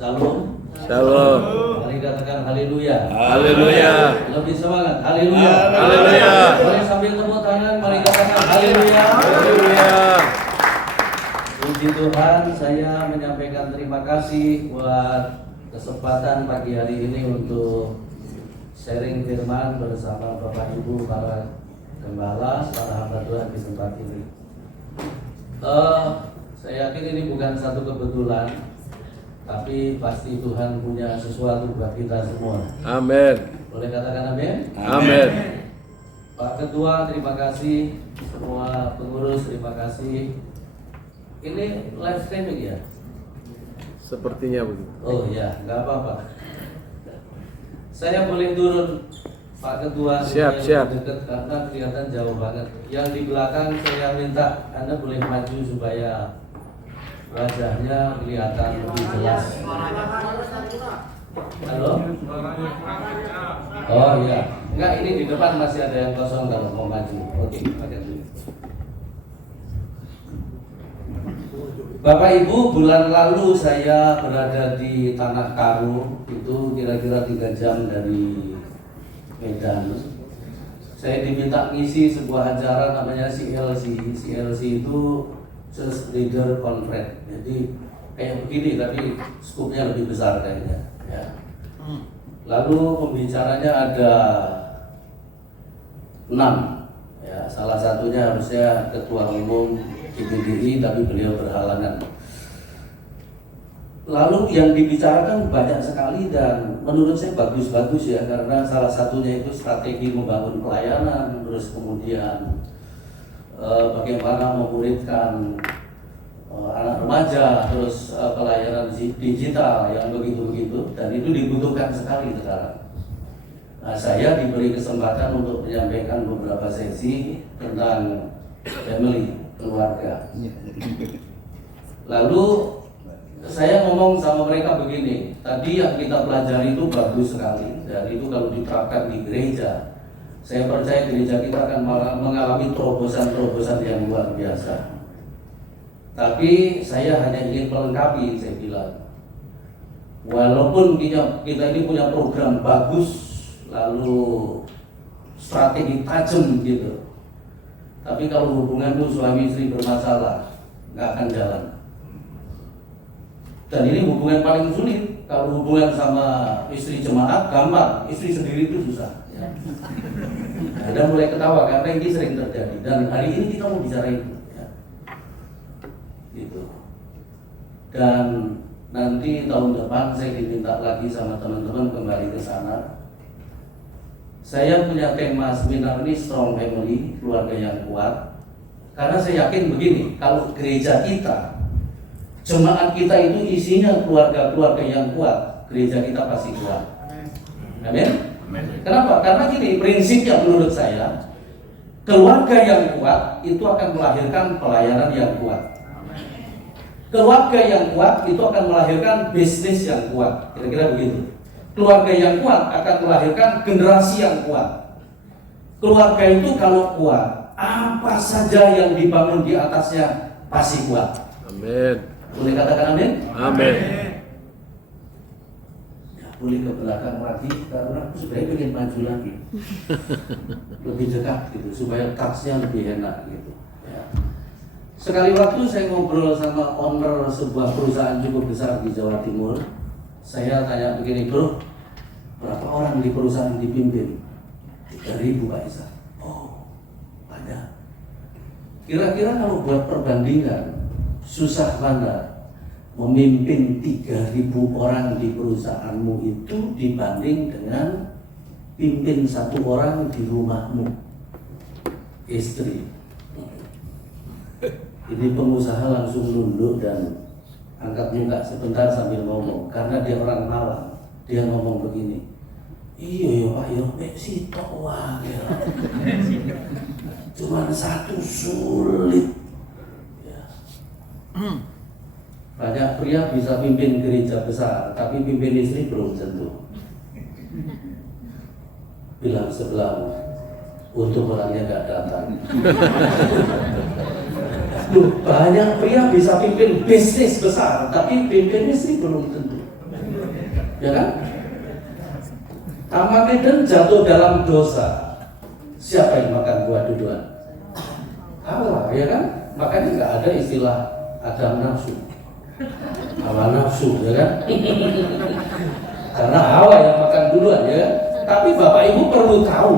Shalom. Shalom. Mari katakan haleluya. Haleluya. Lebih semangat. Haleluya. Haleluya. Mari sambil tepuk tangan, mari katakan haleluya. Haleluya. Puji Tuhan, saya menyampaikan terima kasih buat kesempatan pagi hari ini untuk sharing firman bersama Bapak Ibu para gembala, para hamba Tuhan di tempat ini. Saya yakin ini bukan satu kebetulan, tapi pasti Tuhan punya sesuatu buat kita semua. Amin. Boleh katakan amin? Amin. Pak Ketua, terima kasih. Semua pengurus, terima kasih. Ini live streaming ya? Sepertinya begitu. Oh ya, nggak apa-apa. Saya boleh turun, Pak Ketua. Siap, yang siap. dekat karena kelihatan jauh banget. Yang di belakang saya minta Anda boleh maju supaya wajahnya kelihatan lebih jelas. Halo? Oh iya. Enggak, ini di depan masih ada yang kosong kalau mau maju. Oke, pakai dulu. Bapak Ibu, bulan lalu saya berada di Tanah Karu, itu kira-kira 3 jam dari Medan. Saya diminta ngisi sebuah acara namanya CLC. CLC itu Church Leader Conference. Jadi kayak begini, tapi skupnya lebih besar kayaknya. Ya. Lalu pembicaranya ada 6. Ya, salah satunya harusnya Ketua Umum GPDI, tapi beliau berhalangan. Lalu yang dibicarakan banyak sekali dan menurut saya bagus-bagus ya, karena salah satunya itu strategi membangun pelayanan, terus kemudian bagaimana memuridkan anak remaja, terus pelayanan digital yang begitu-begitu, dan itu dibutuhkan sekali sekarang. Nah, saya diberi kesempatan untuk menyampaikan beberapa sesi tentang family, keluarga. Lalu saya ngomong sama mereka begini, tadi yang kita pelajari itu bagus sekali, dan itu kalau diterapkan di gereja, saya percaya gereja kita akan mengalami terobosan-terobosan yang luar biasa. Tapi saya hanya ingin melengkapi, saya bilang, walaupun kita ini punya program bagus, lalu strategi tajam gitu, tapi kalau hubungan itu suami istri bermasalah, nggak akan jalan. Dan ini hubungan paling sulit. Kalau hubungan sama istri jemaat gampang, istri sendiri itu susah. Ya. Ada mulai ketawa karena ini sering terjadi. Dan hari ini kita mau bicara itu. Ya. Gitu. Dan nanti tahun depan saya diminta lagi sama teman-teman kembali ke sana. Saya punya tema seminar ini Strong Family, keluarga yang kuat. Karena saya yakin begini, kalau gereja kita, jemaat kita itu isinya keluarga-keluarga yang kuat, gereja kita pasti kuat. Amin? Kenapa? Karena gini, prinsipnya menurut saya, keluarga yang kuat itu akan melahirkan pelayanan yang kuat. Keluarga yang kuat itu akan melahirkan bisnis yang kuat. Kira-kira begitu. Keluarga yang kuat akan melahirkan generasi yang kuat. Keluarga itu kalau kuat, apa saja yang dibangun di atasnya pasti kuat. Amin. Boleh katakan amin? Amin. Ya, boleh ke belakang lagi karena aku sebenarnya pengen maju lagi, lebih dekat gitu, supaya touch-nya lebih enak gitu. Ya. Sekali waktu saya ngobrol sama owner sebuah perusahaan cukup besar di Jawa Timur. Saya tanya begini, bro, berapa orang di perusahaan dipimpin? 3.000 Pak Isa. Oh, banyak. Kira-kira kalau buat perbandingan, susah mana memimpin 3.000 orang di perusahaanmu itu dibanding dengan pimpin 1 orang di rumahmu, istri. Ini pengusaha langsung nunduk dan angkat muka sebentar sambil ngomong, karena dia orang Malang. Dia ngomong begini, iya ya Pak ya, sitok wae. Cuman satu sulit. Ya. Banyak pria bisa pimpin gereja besar, tapi pimpin istri belum tentu. Bilang sebelahmu, Untuk orangnya nggak datang. Loh, banyak pria bisa pimpin bisnis besar, tapi pimpin istri belum tentu. Ya kan? Taman Eden jatuh dalam dosa. Siapa yang makan buah duluan? Hawa, ya kan? Makanya nggak ada istilah Adam nafsu, Hawa nafsu, ya kan? Karena Hawa yang makan duluan, ya kan? Tapi Bapak Ibu perlu tahu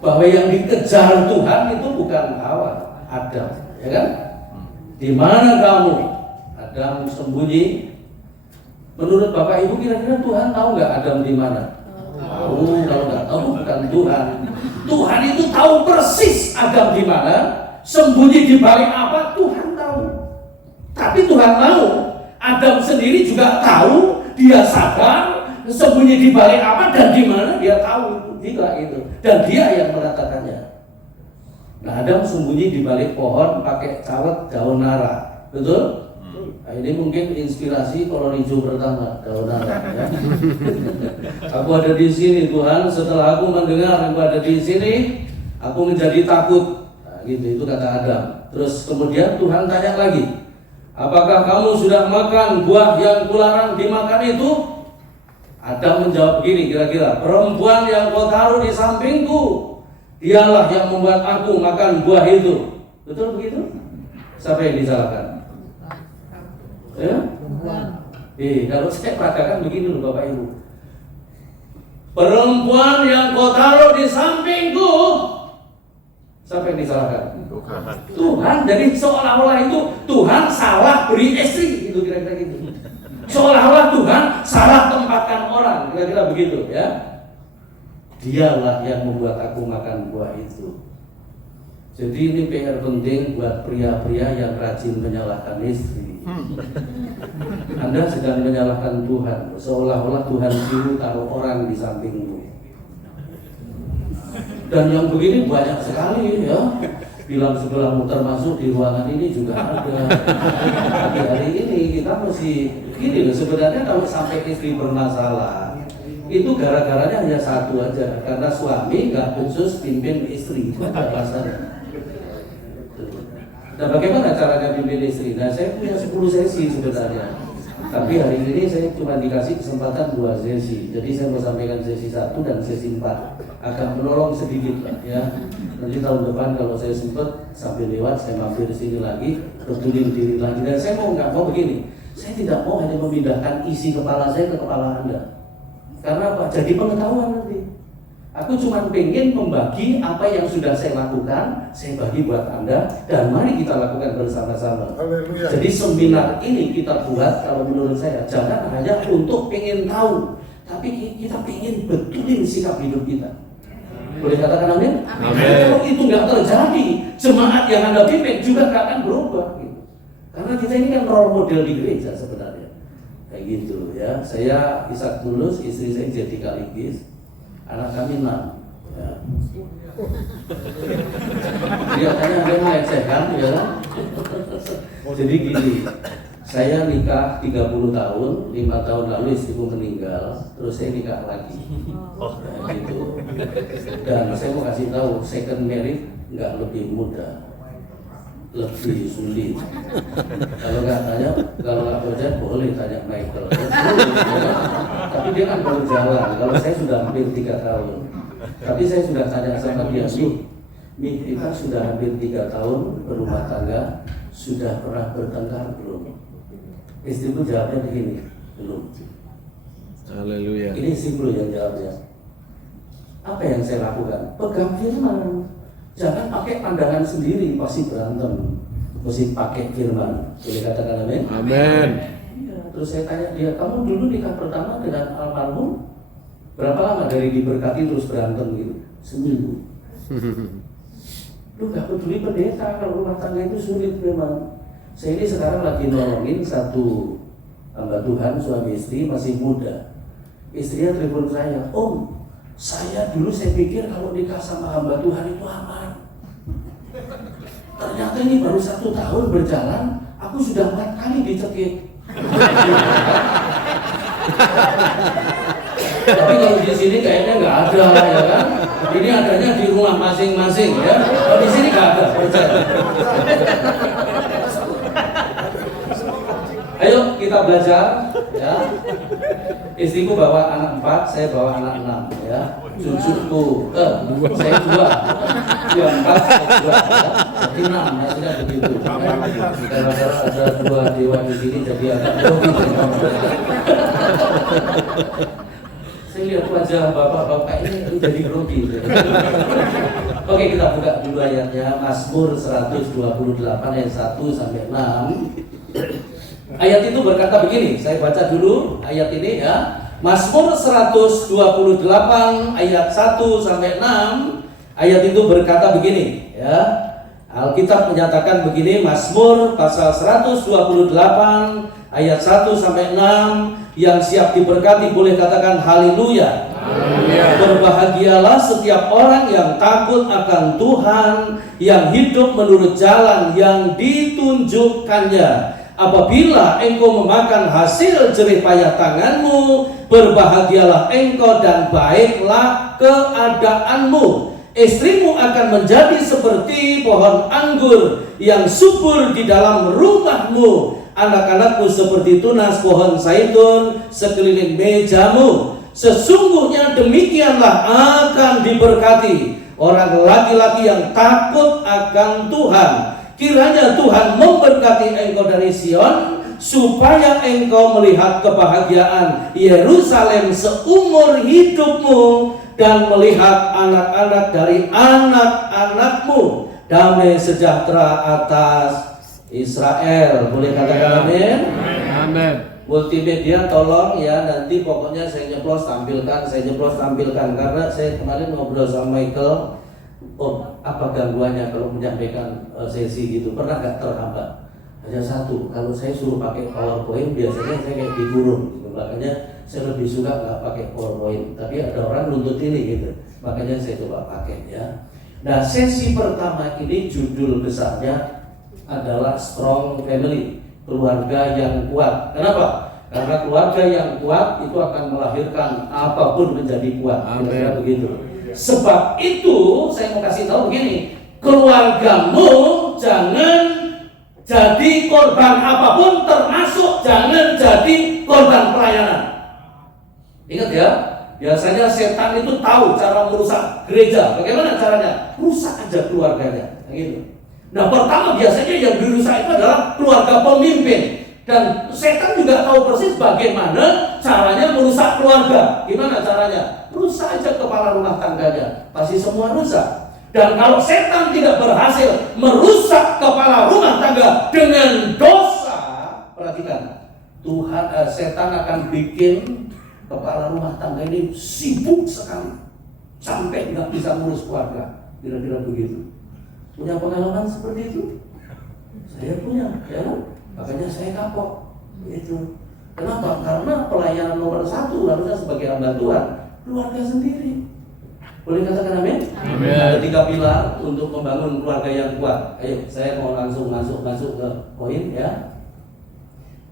bahwa yang dikejar Tuhan itu bukan Hawa, Adam, ya kan? Di mana kamu? Adam sembunyi. Menurut Bapak Ibu kira-kira Tuhan tahu nggak Adam di mana? Tahu. Kalau nggak tahu bukan Tuhan. Tuhan itu tahu persis Adam di mana, sembunyi di balik apa Tuhan tahu. Tapi Tuhan tahu, Adam sendiri juga tahu, dia sadar sembunyi di balik apa dan di mana dia tahu juga itu. Dan dia yang mengatakannya. Nah, Adam sembunyi di balik pohon pakai cawet daun nara, betul? Nah, ini mungkin inspirasi kolor hijau pertama, daun nara. Ya. Aku ada di sini Tuhan, setelah aku mendengar aku ada di sini, aku menjadi takut. Nah, gitu itu kata Adam. Terus kemudian Tuhan tanya lagi, apakah kamu sudah makan buah yang kularang dimakan itu? Adam menjawab begini kira-kira, perempuan yang kau taruh di sampingku, dialah yang membuat aku makan buah itu. Betul begitu? Siapa yang disalahkan? Ya? Kalau saya katakan begini loh Bapak Ibu, perempuan yang kau taruh di sampingku, siapa yang disalahkan? Tuhan. Jadi seolah-olah itu Tuhan salah beri istri, itu kira-kira gitu. Seolah-olah Tuhan salah tempatkan orang, kira-kira begitu ya. Dialah yang membuat aku makan buah itu. Jadi ini PR penting buat pria-pria yang rajin menyalahkan istri. Anda sedang menyalahkan Tuhan, seolah-olah Tuhan itu taruh orang di sampingmu. Dan yang begini banyak sekali ya. Bilang sebelahmu termasuk di ruangan ini juga ada. Tapi hari ini kita mesti gini loh, sebenarnya kalau sampai istri bermasalah itu gara-garanya hanya satu aja, karena suami nggak khusus pimpin istri, itu ada alasannya. Nah, bagaimana caranya pimpin istri? Nah, saya punya 10 sesi sebenarnya, tapi hari ini saya cuma dikasih kesempatan 2 sesi. Jadi saya mau sampaikan sesi 1 dan sesi 4, agak menolong sedikit lah ya. Nanti tahun depan kalau saya sempat sambil lewat saya mampir sini lagi, betulin diri lagi. Dan saya nggak mau begini, saya tidak mau hanya memindahkan isi kepala saya ke kepala Anda. Karena apa? Jadi pengetahuan nanti. Aku cuma pengen membagi apa yang sudah saya lakukan, saya bagi buat Anda, dan mari kita lakukan bersama-sama. Haleluya. Jadi seminar ini kita buat, kalau menurut saya, jangan hanya untuk pengen tahu, tapi kita pengen betulin sikap hidup kita. Boleh katakan amin? Amin. Kalau itu nggak terjadi, jemaat yang Anda pimpin juga nggak akan berubah. Gitu. Karena kita ini kan role model di gereja sebenarnya. Kayak gitu ya. Saya Ishak Tulus, istri saya Jeti Kaligis, anak kami 6. Ya. Kelihatannya ada melecehkan ya. Jadi gini, saya nikah 30 tahun, 5 tahun lalu istriku meninggal, terus saya nikah lagi. Nah, gitu. Dan saya mau kasih tahu, second marriage nggak lebih mudah, lebih sulit. Kalau nggak tanya, kalau nggak percaya boleh tanya Michael. Tapi dia kan baru jalan. Kalau saya sudah hampir 3 tahun. Tapi saya sudah tanya sama dia, Mi, kita sudah hampir 3 tahun berumah tangga, sudah pernah bertengkar belum? Istriku jawabnya begini, belum. Haleluya. Ini istriku yang jawabnya. Apa yang saya lakukan? Pegang firman. Jangan pakai pandangan sendiri, pasti berantem. Mesti pakai firman. Boleh katakan amin? Amin. Ya, terus saya tanya dia, kamu dulu nikah pertama dengan almarhum berapa lama dari diberkati terus berantem gitu? Seminggu. Lu gak peduli pendeta, kalau rumah tangga itu sulit memang. Saya ini sekarang lagi nolongin satu hamba Tuhan, suami istri masih muda. Istrinya telepon saya, Om, saya dulu saya pikir kalau nikah sama hamba Tuhan itu aman. Ternyata ini baru 1 tahun berjalan, aku sudah 4 kali dicekik. Tapi kalau di sini kayaknya nggak ada ya kan. Ini adanya di rumah masing-masing ya. Kalau di sini nggak ada, percaya. Ayo kita belajar ya. Istriku bawa anak 4, saya bawa anak 6 ya. Cucuku saya 2. Dia 4, saya 2 ya. Jadi 6, hasilnya begitu. Gara-gara ada 2 dewa di sini jadi agak saya lihat wajah bapak-bapak ini jadi grogi. Oke, kita buka dulu ayatnya. Mazmur 128 ayat 1 sampai 6. Ayat itu berkata begini, saya baca dulu ayat ini ya. Mazmur 128 ayat 1 sampai 6. Ayat itu berkata begini ya. Alkitab menyatakan begini, Mazmur pasal 128 ayat 1 sampai 6. Yang siap diberkati boleh katakan haleluya. Berbahagialah setiap orang yang takut akan Tuhan, yang hidup menurut jalan yang ditunjukkannya. Apabila engkau memakan hasil jerih payah tanganmu, berbahagialah engkau dan baiklah keadaanmu. Istrimu akan menjadi seperti pohon anggur yang subur di dalam rumahmu. Anak-anakmu seperti tunas pohon zaitun sekeliling mejamu. Sesungguhnya demikianlah akan diberkati orang laki-laki yang takut akan Tuhan. Kiranya Tuhan memberkati engkau dari Sion, supaya engkau melihat kebahagiaan Yerusalem seumur hidupmu, dan melihat anak-anak dari anak-anakmu. Damai sejahtera atas Israel. Boleh katakan amin? Amin. Multimedia tolong ya, nanti pokoknya saya nyeplos tampilkan, karena saya kemarin ngobrol sama Michael. Oh, apa gangguannya kalau menyampaikan sesi gitu? Pernah nggak terhambat? Hanya satu, kalau saya suruh pakai PowerPoint biasanya saya kayak dikurung gitu. Makanya saya lebih suka nggak pakai PowerPoint. Tapi ada orang nuntut ini gitu, makanya saya coba pakai ya. Nah, sesi pertama ini judul besarnya adalah Strong Family, keluarga yang kuat. Kenapa? Karena keluarga yang kuat itu akan melahirkan apapun menjadi kuat. Kira-kira begitu. Sebab itu saya mau kasih tahu begini, keluargamu jangan jadi korban apapun, termasuk jangan jadi korban pelayanan. Ingat ya, biasanya setan itu tahu cara merusak gereja. Bagaimana caranya? Rusak aja keluarganya, gitu. Nah, pertama biasanya yang dirusak itu adalah keluarga pemimpin. Dan setan juga tahu persis bagaimana caranya merusak keluarga. Gimana caranya? Rusak aja kepala rumah tangganya, pasti semua rusak. Dan kalau setan tidak berhasil merusak kepala rumah tangga dengan dosa, perhatikan, setan akan bikin kepala rumah tangga ini sibuk sekali sampai nggak bisa ngurus keluarga. Kira-kira begitu. Punya pengalaman seperti itu? Saya punya, ya kan? Makanya saya kapok. Itu. Kenapa? Karena pelayanan nomor 1 harusnya sebagai hamba Tuhan, keluarga sendiri. Boleh katakan amin? Amin. Ada 3 pilar untuk membangun keluarga yang kuat. Ayo, saya mau langsung masuk ke poin ya.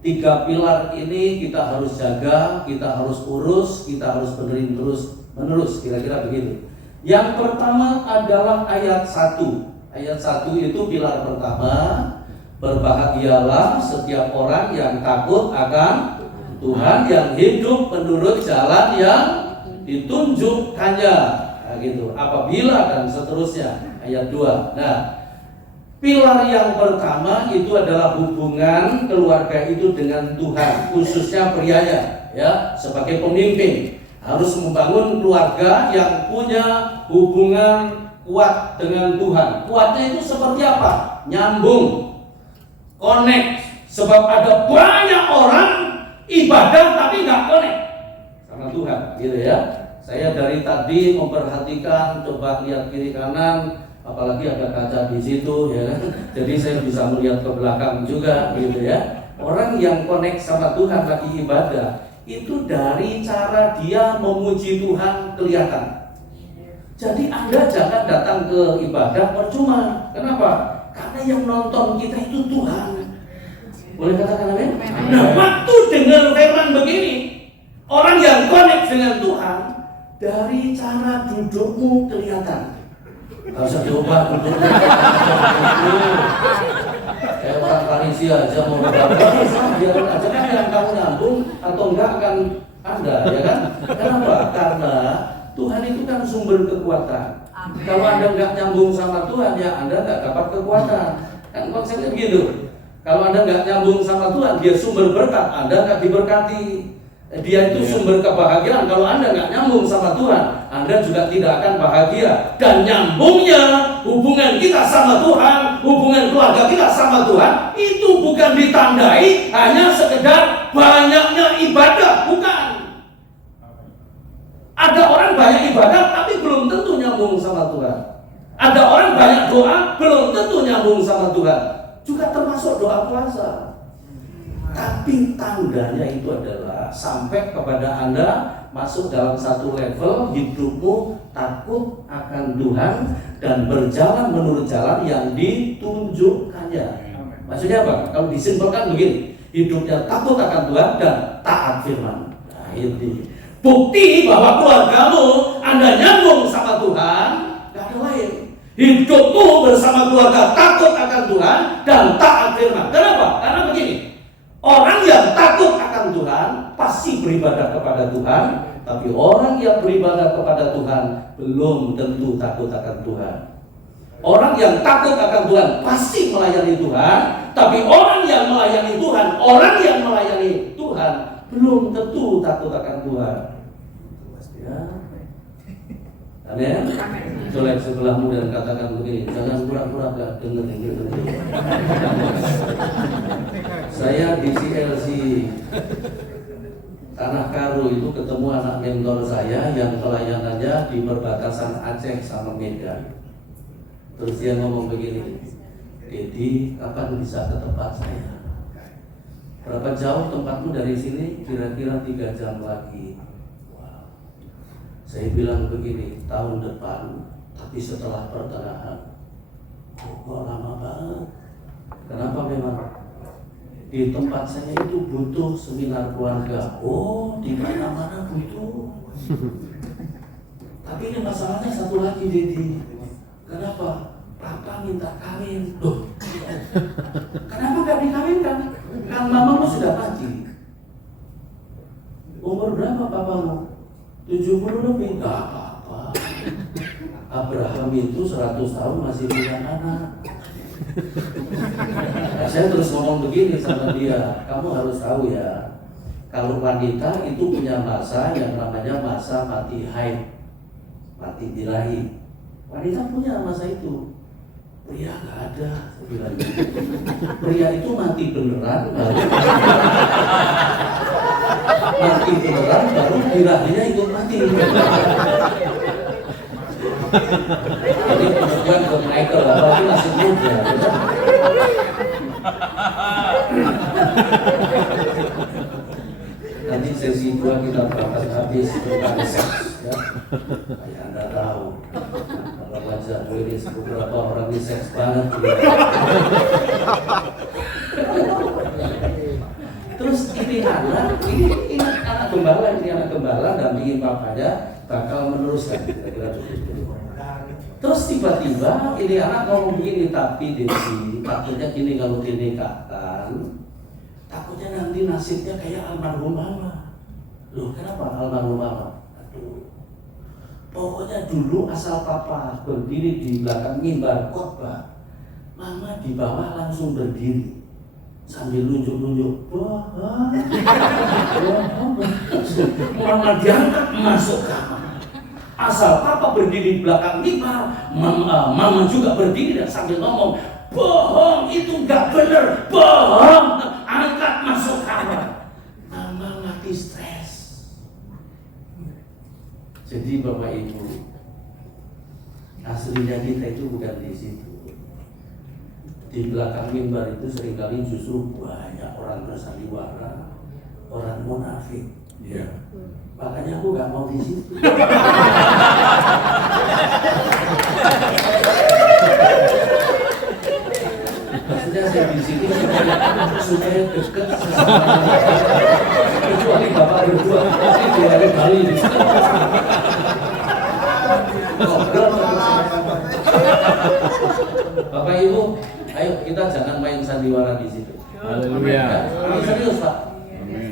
3 pilar ini kita harus jaga, kita harus urus, kita harus benerin terus menerus. Kira-kira begitu. Yang pertama adalah ayat 1. Ayat 1 itu pilar pertama. Berbahagialah setiap orang yang takut akan Tuhan, yang hidup menurut jalan yang ditunjukkannya. Nah, gitu. Apabila dan seterusnya. Ayat 2. Nah, pilar yang pertama itu adalah hubungan keluarga itu dengan Tuhan, khususnya prianya ya, sebagai pemimpin harus membangun keluarga yang punya hubungan kuat dengan Tuhan. Kuatnya itu seperti apa? Nyambung, connect. Sebab ada banyak orang ibadah tapi nggak connect sama Tuhan, gitu ya. Saya dari tadi memperhatikan, coba lihat kiri kanan, apalagi ada kaca di situ, ya kan. Jadi saya bisa melihat ke belakang juga, gitu ya. Orang yang connect sama Tuhan lagi ibadah, itu dari cara dia memuji Tuhan kelihatan. Jadi Anda jangan datang ke ibadah percuma. Kenapa? Karena yang nonton kita itu Tuhan. Boleh katakan amin? Nah, waktu dengar firman begini, orang yang connect dengan Tuhan dari cara dudukmu kelihatan. Gak usah diubah duduknya. Kayak orang Farisi aja mau berdoa, biarkan aja kan yang kamu nyambung atau enggak akan ada, ya kan? Kenapa? Karena Tuhan itu kan sumber kekuatan. Kalau Anda nggak nyambung sama Tuhan, ya Anda nggak dapat kekuatan. Kan konsepnya begitu. Kalau Anda nggak nyambung sama Tuhan, dia sumber berkat, Anda nggak diberkati. Dia itu sumber kebahagiaan. Kalau Anda nggak nyambung sama Tuhan, Anda juga tidak akan bahagia. Dan nyambungnya hubungan kita sama Tuhan, hubungan keluarga kita sama Tuhan, itu bukan ditandai hanya sekedar banyaknya ibadah, bukan. Ada orang banyak ibadah tapi belum tentu nyambung sama Tuhan. Ada orang banyak doa belum tentu nyambung sama Tuhan. Juga termasuk doa puasa. Tapi tandanya itu adalah sampai kepada Anda masuk dalam satu level hidupmu takut akan Tuhan dan berjalan menurut jalan yang ditunjukkannya. Maksudnya apa? Kalau disimpulkan begini, hidupnya takut akan Tuhan dan taat firman. Nah, ini bukti bahwa keluargamu Anda nyambung sama Tuhan, gak ada lain. Hidupmu bersama keluarga takut akan Tuhan dan taat firman. Kenapa? Karena begini, orang yang takut akan Tuhan pasti beribadah kepada Tuhan, tapi orang yang beribadah kepada Tuhan belum tentu takut akan Tuhan. Orang yang takut akan Tuhan pasti melayani Tuhan, tapi orang yang melayani Tuhan belum tentu takut akan Tuhan. Ya. Amin. Coba sebelahmu dan katakan begini, jangan pura-pura gak dengar ini. Saya di CLC Tanah Karo itu ketemu anak mentor saya yang pelayanannya di perbatasan Aceh sama Medan. Terus dia ngomong begini, Dedi, kapan bisa ke tempat saya? Berapa jauh tempatmu dari sini? Kira-kira 3 jam lagi. Saya bilang begini, tahun depan, tapi setelah pertengahan. Kok lama banget? Kenapa memang? Di tempat saya itu butuh seminar keluarga. Oh, di mana-mana butuh. Tapi ini masalahnya satu lagi, Dedi. Kenapa? Papa minta kawin. Loh, kenapa gak dikawinkan? Kan mamamu sudah mati. Umur berapa papamu? 70 lebih, gak apa-apa. Abraham itu 100 tahun masih punya anak. Nah, saya terus ngomong begini sama dia, kamu harus tahu ya, kalau wanita itu punya masa yang namanya masa mati haid, mati birahi. Wanita punya masa itu. Pria gak ada, saya bilang. Pria itu mati beneran baru mati beneran baru birahinya ikut mati. Jadi penunjukan ke Michael apalagi masih muda. Nanti sesi 2 kita bahas habis tentang seks, ya. Kayak Anda tahu. Kalau wajah ini beberapa orang ini seks banget. Terus ini anak gembala dan ingin papanya bakal meneruskan kira-kira begitu. Terus tiba-tiba ini anak ngomong begini, tapi Desi, takutnya gini kalau dinikahkan, takutnya nanti nasibnya kayak almarhum mama. Loh, kenapa almarhum mama? Aduh, pokoknya dulu asal papa berdiri di belakang mimbar khotbah, mama di bawah langsung berdiri sambil nunjuk-nunjuk. Mama diangkat masuk kamar. Asal papa berdiri di belakang mimbar, mama juga berdiri dan sambil ngomong, bohong, itu gak bener, bohong, angkat masuk kamar. Mama mati stres. Jadi Bapak Ibu, aslinya kita itu bukan di situ. Di belakang mimbar itu seringkali justru banyak orang bersandiwara, orang munafik. Ya. Makanya aku gak mau di situ. Maksudnya saya di sini supaya dekat sesama. kecuali bapak berdua pasti jualnya Bali. Ngobrol terus. Bapak Ibu, ayo kita jangan main sandiwara di situ. Haleluya. Ini serius Pak.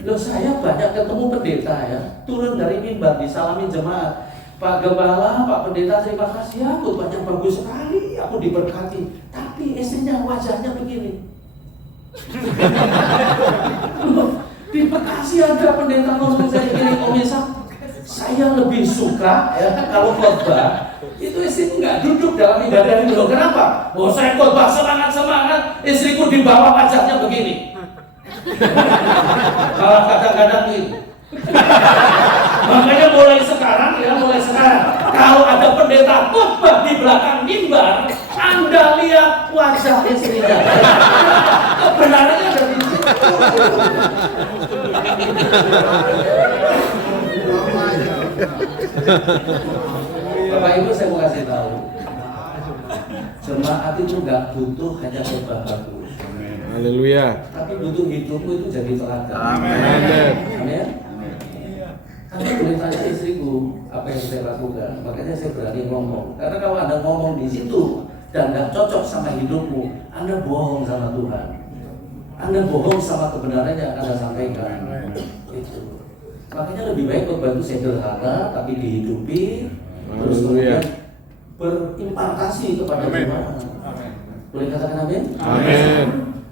Loh, saya banyak ketemu pendeta ya, turun dari mimbar disalamin jemaat. Pak Gembala, Pak Pendeta, terima kasih ya, khotbahnya bagus sekali, aku diberkati. Tapi istrinya wajahnya begini. Loh, di Bekasi ada pendeta ngomong saya gini, Om Yesa, saya lebih suka ya kalau khotbah itu istriku nggak duduk dalam ibadah itu. Loh, kenapa? Oh, saya khotbah semangat, istriku di bawah wajahnya begini. Malah kadang-kadang ini. Makanya mulai sekarang kalau ada pendeta khotbah di belakang mimbar, Anda lihat wajah istrinya. Kebenarannya ada di situ. Bapak Ibu, saya mau kasih tahu, jemaat itu nggak butuh hanya khotbah bagus. Haleluya. Tapi butuh hidupmu itu jadi teladan. Amin. Amin. Anda boleh tanya istriku apa yang saya lakukan, makanya saya berani ngomong. Karena kalau Anda ngomong di situ dan nggak cocok sama hidupmu, Anda bohong sama Tuhan. Anda bohong sama kebenaran yang Anda sampaikan. Itu. Makanya lebih baik khotbah itu sederhana tapi dihidupi, terus kemudian berimpartasi kepada jemaat. Boleh katakan amin? Amin.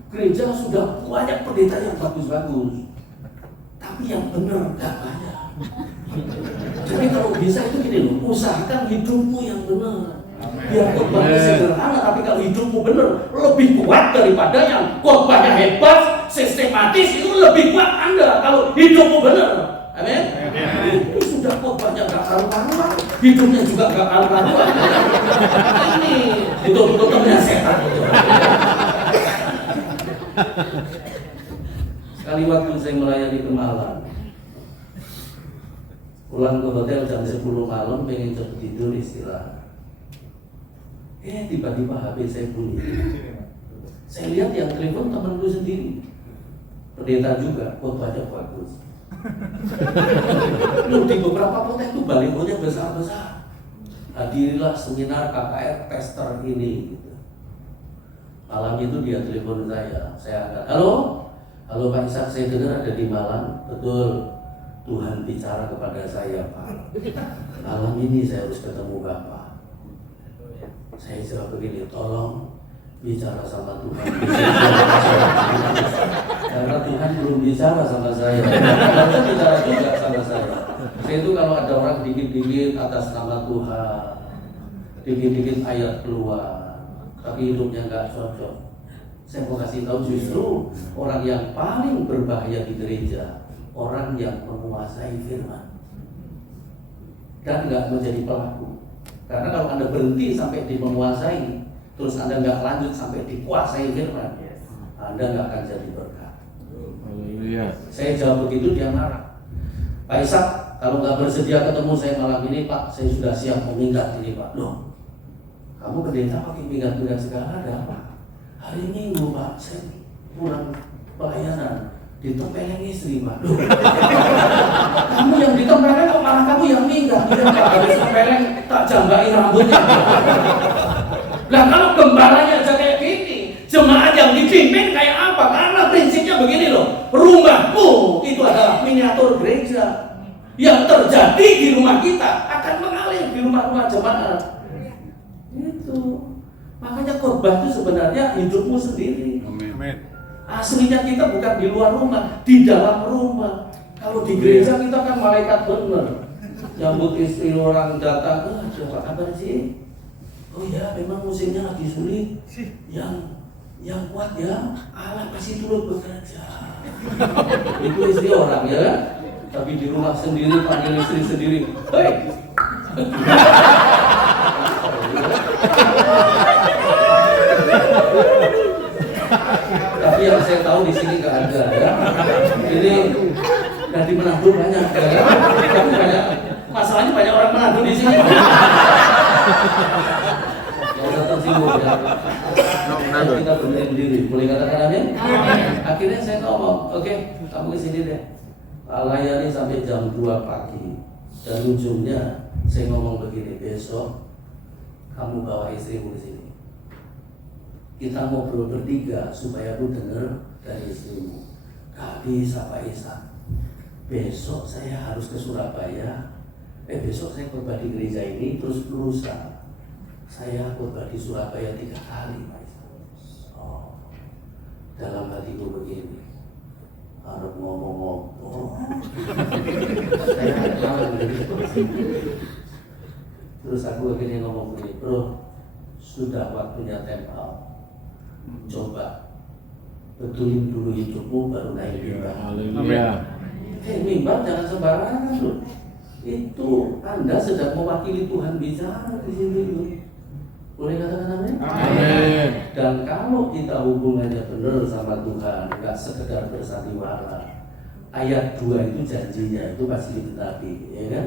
Gereja sudah banyak pendeta yang bagus-bagus, tapi yang benar gak banyak. Jadi kalau bisa itu gini loh, usahakan hidupmu yang benar. Biar khotbahnya sederhana, tapi kalau hidupmu benar, lebih kuat daripada yang khotbahnya hebat, sistematis, itu lebih kuat Anda kalau hidupmu benar. Amin? Itu sudah khotbahnya gak karu-karuan, hidupnya juga gak karu-karuan. Ini betul-betul temannya setan. Sekali waktu saya melayani ke Malang, pulang ke hotel jam 10 malam, pengen cepet tidur istirahat. Tiba-tiba HP saya bunyi. Saya lihat yang telepon temanku sendiri, pendeta juga, khotbahnya bagus. Loh, di beberapa kota itu balihonya besar-besar. Hadirilah seminar KKR Pester ini. Gitu. Malam itu dia telepon saya angkat. Halo Pak Ishak, saya dengar ada di Malang. Betul, Tuhan bicara kepada saya Pak. Malam ini saya harus ketemu Bapak. Saya jawab begini, tolong bicara sama Tuhan. Karena Tuhan belum bicara sama saya. Tuhan bicara juga sama saya. Saya itu kalau ada orang dikit-dikit atas nama Tuhan, dikit-dikit ayat keluar, tapi hidupnya nggak cocok. Saya mau kasih tahu justru orang yang paling berbahaya di gereja, orang yang menguasai firman dan nggak menjadi pelaku. Karena kalau Anda berhenti sampai di menguasai, terus Anda nggak lanjut sampai dikuasai firman, Anda nggak akan jadi berkat. Haleluya. Saya jawab begitu, dia marah. Pak Ishak, kalau nggak bersedia ketemu saya malam ini Pak, saya sudah siap meminggat ini Pak. Loh, kamu pendeta pakai minggat-minggat segala, ada apa? Hari Minggu Pak, saya pulang pelayanan, ditempeleng istri Pak. Loh, kamu yang ditempeleng kok malah kamu yang minggat? Iya Pak, habis tempeleng tak jambai rambutnya. Nah kalau gembalanya aja kayak gini, jemaat yang dipimpin kayak apa? Karena prinsipnya begini loh, rumahmu itu adalah miniatur gereja. Yang terjadi di rumah kita akan mengalir di rumah-rumah jemaat. Itu. Makanya khotbah itu sebenarnya hidupmu sendiri. Amin. Aslinya kita bukan di luar rumah, di dalam rumah. Kalau di gereja kita kan malaikat bener. Nyambut istri orang datang, apa kabar sih? Oh ya, memang musimnya lagi sulit. Yang kuat ya, Allah pasti turut bekerja. Itu istri orang ya kan? Tapi di rumah sendiri panggil istri sendiri. Hei. Tapi yang saya tahu di sini nggak ada ya. Ini dari Manado banyak ya. Tapi banyak masalahnya banyak orang Manado di sini. Nggak usah tersinggung ya. Kita berdiri, boleh katakan amin? Akhirnya saya ngomong, oke, kamu ke sini deh. layani sampai jam 2 pagi. Dan ujungnya saya ngomong begini, besok kamu bawa istrimu ke sini. Kita ngobrol bertiga supaya lu dengar dari istrimu. Gak bisa Pak Isa. Besok saya harus ke Surabaya. Besok saya khotbah di gereja ini, terus lusa saya khotbah di Surabaya 3 kali Pak Isa. Oh, dalam hatiku begini, harus ngomong-ngomong. Saya tahu gitu. Terus aku begini ngomong begini, bro, sudah waktunya time out. Coba betulin dulu hidupmu baru naik mimbar. Haleluya. Mimbar jangan sembarangan loh. Itu Anda sedang mewakili Tuhan bicara di sini loh. Boleh katakan amin? Amin. Dan kalau kita hubungannya benar sama Tuhan, nggak sekedar bersandiwara. Ayat 2 itu janjinya itu pasti ditepati, ya kan?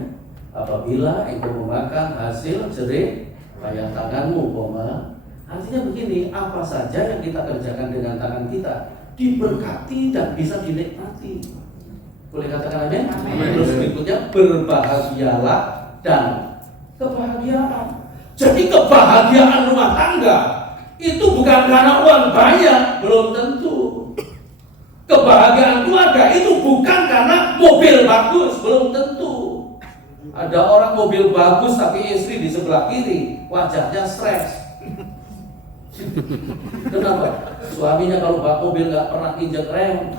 Apabila engkau memakan hasil jerih payah tanganmu, artinya begini, apa saja yang kita kerjakan dengan tangan kita diberkati dan bisa dinikmati. Boleh katakan amin? Terus berikutnya, berbahagialah dan kebahagiaan. Jadi kebahagiaan rumah tangga itu bukan karena uang banyak, belum tentu. Kebahagiaan keluarga itu bukan karena mobil bagus, belum tentu. Ada orang mobil bagus tapi istri di sebelah kiri, wajahnya stres. Kenapa? Suaminya kalau bawa mobil nggak pernah injek rem.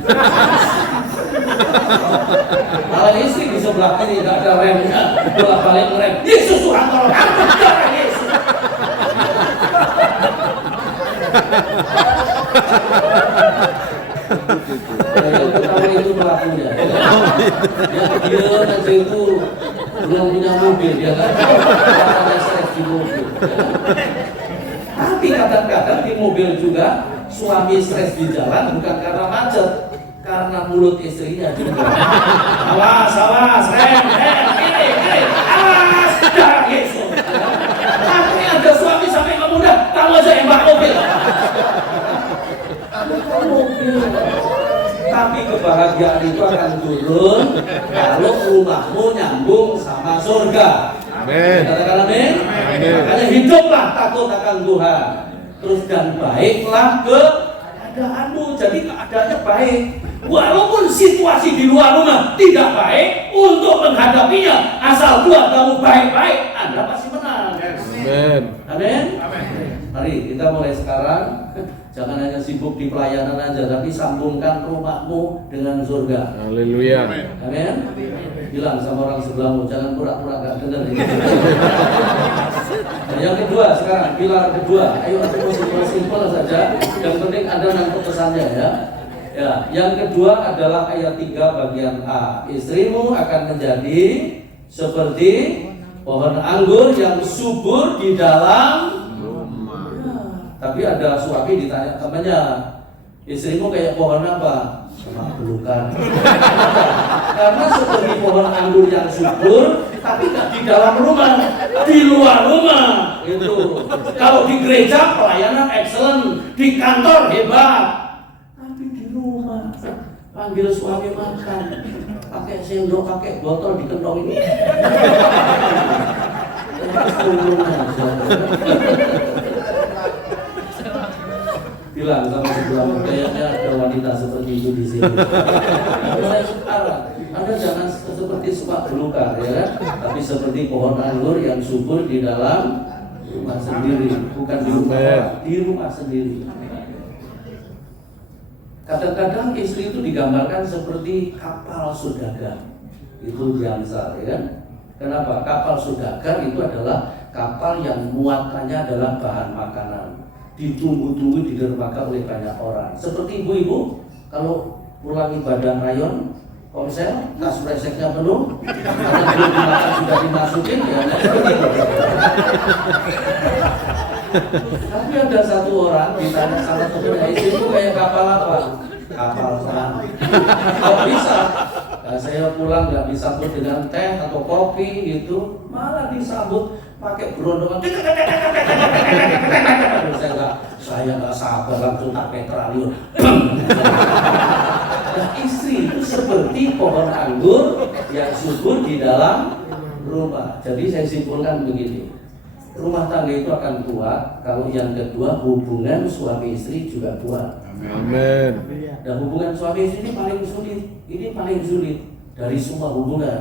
Malah istri di sebelah kiri nggak ada remnya, bolak balik rem. Yesus Tuhan tolong aku, darah Yesus. Yang pertama itu pelakunya. Dia nanti itu belum punya mobil, ya kan? Ada stres di mobil. Tapi kadang-kadang di mobil juga suami stres di jalan bukan karena macet, karena mulut istrinya juga. Awas, awas, rem, kiri, awas, darah Yesus. Tapi ada suami sampai kemudian, kamu aja yang bawa mobil. Tapi kebahagiaan itu akan turun kalau rumahmu nyambung sama surga. Amin. Katakan amin. Makanya hiduplah takut akan Tuhan. Terus dan baiklah keadaanmu. Jadi keadaannya baik. Walaupun situasi di luar rumah tidak baik, untuk menghadapinya asal Tuhan kamu baik-baik, Anda pasti menang. Amin. Amin. Mari kita mulai sekarang. Jangan hanya sibuk di pelayanan aja, tapi sambungkan rumahmu dengan surga. Haleluya. Amin. Bilang sama orang sebelahmu, jangan pura-pura gak dengar ini. Nah, yang kedua sekarang, pilar kedua. Ayo aku simpel saja. Yang penting Anda nangkep pesannya ya. Ya, yang kedua adalah ayat 3 bagian A. Istrimu akan menjadi seperti pohon anggur yang subur di dalam. Tapi ada suami ditanya temannya, istrimu kayak pohon apa? Semak belukar. Karena seperti pohon anggur yang subur, tapi nggak di dalam rumah, di luar rumah. Itu. Kalau di gereja pelayanan excellent, di kantor hebat, tapi di rumah panggil suami makan, pakai sendok, pakai botol dikentong ini. Bilang sama sebelahmu, kayaknya ada wanita seperti itu di sini. Mulai sekarang, Anda jangan seperti semak belukar, ya kan? Tapi seperti pohon anggur yang subur di dalam rumah sendiri, bukan di rumah orang, di rumah sendiri. Kadang-kadang istri itu digambarkan seperti kapal saudagar, itu Biansa, ya kan? Kenapa? Kapal saudagar itu adalah kapal yang muatannya adalah bahan makanan. Ditunggu-tunggu di dermaga oleh banyak orang. Seperti ibu-ibu kalau pulang ibadah rayon, komsel, tas preseknya penuh, karena belum dimakan sudah dimasukin, ya seperti itu. Tapi ada satu orang ditanya sama temennya, istrimu kayak kapal apa? Kapal selam. Kok bisa? Nah, saya pulang nggak disambut dengan teh atau kopi gitu, malah disambut pakai berondongan. Saya nggak sabar langsung tak petralium. Nah, istri itu seperti pohon anggur yang subur di dalam rumah. Jadi saya simpulkan begini, rumah tangga itu akan kuat kalau yang kedua hubungan suami istri juga kuat. Amin. Dan hubungan suami istri ini paling sulit dari semua hubungan.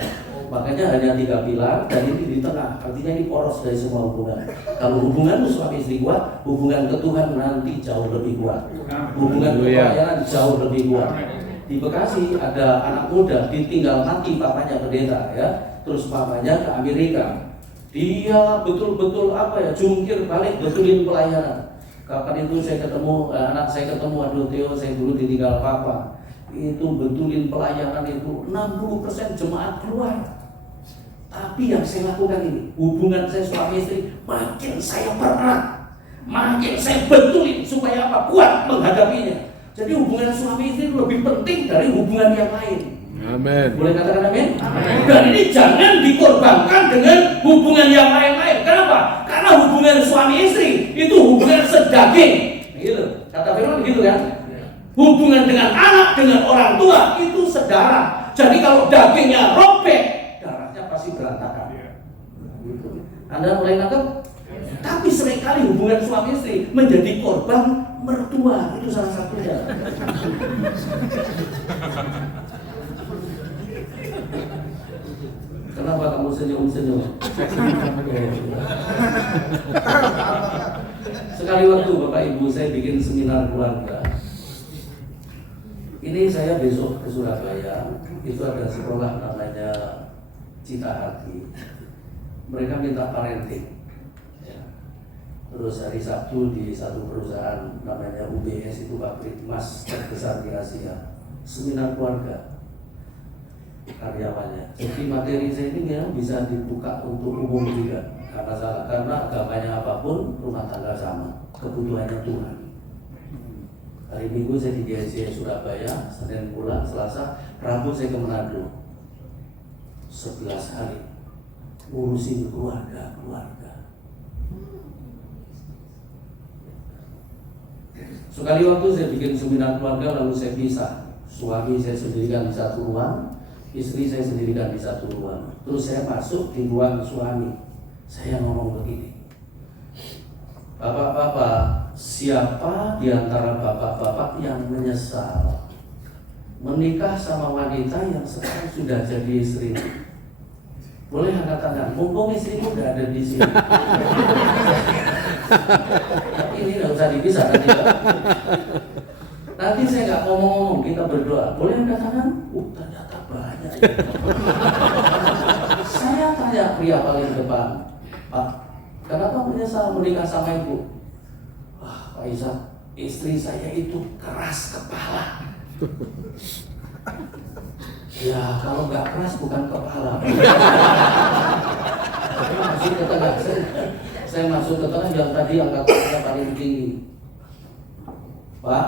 Makanya hanya 3 pilar dan ini di tengah, artinya ini poros dari semua hubungan. Kalau hubungan suami istri kuat, hubungan ke Tuhan nanti jauh lebih kuat. Hubungan ke pelayanan jauh lebih kuat. Di Bekasi ada anak muda ditinggal mati papanya pendeta ya, terus papanya ke Amerika. Dia betul-betul jungkir balik betulin pelayanan. Kapan itu saya ketemu anak saya ketemu, aduh Theo, saya dulu ditinggal papa. Itu betulin pelayanan itu 60% jemaat keluar. Tapi yang saya lakukan ini, hubungan saya suami istri makin saya pererat, makin saya betulin supaya kuat menghadapinya. Jadi hubungan suami istri lebih penting dari hubungan yang lain. Amin. Boleh katakan amin? Amin. Dan ini jangan dikorbankan dengan hubungan yang lain-lain. Kenapa? Karena hubungan suami istri itu hubungan sedaging. Gitu. Kata firman begitu kan? Hubungan dengan anak, dengan orang tua itu sedarah. Jadi kalau dagingnya robek, darahnya pasti berantakan. Anda mulai nangkep? Tapi seringkali hubungan suami istri menjadi korban mertua, itu salah satunya. Kenapa kamu senyum-senyum? Sekali waktu Bapak Ibu saya bikin seminar keluarga. Ini saya besok ke Surabaya, itu ada sekolah namanya Cita Hati. Mereka minta parenting. Terus hari Sabtu di satu perusahaan namanya UBS, itu pabrik emas terbesar di Asia, seminar keluarga karyawannya. Jadi materi saya ini ya bisa dibuka untuk umum juga, karena agamanya apapun rumah tangga sama, kebutuhannya Tuhan. Hari Minggu saya di GSC Surabaya, Senin pulang, Selasa, Rabu saya ke Manado. 11 hari ngurusin keluarga. Sekali waktu saya bikin seminar keluarga lalu saya pisah. Suami saya sendirikan di satu ruang, istri saya sendirikan di satu ruang. Terus saya masuk di ruang suami. Saya ngomong begini, Bapak-bapak, siapa di antara bapak-bapak yang menyesal menikah sama wanita yang sekarang sudah jadi istri? Boleh angkat tangan, mumpung istrimu udah ada di sini. Ini nggak usah dipisah nanti. Nanti saya nggak ngomong-ngomong, kita berdoa. Boleh angkat tangan? Ternyata banyak. Saya tanya pria paling depan, Pak, kenapa menyesal menikah sama ibu? Wah, Pak Isa, istri saya itu keras kepala. Ya, kalau nggak keras bukan kepala. Saya masuk ke tengah yang tadi angkatannya paling tinggi. Pak,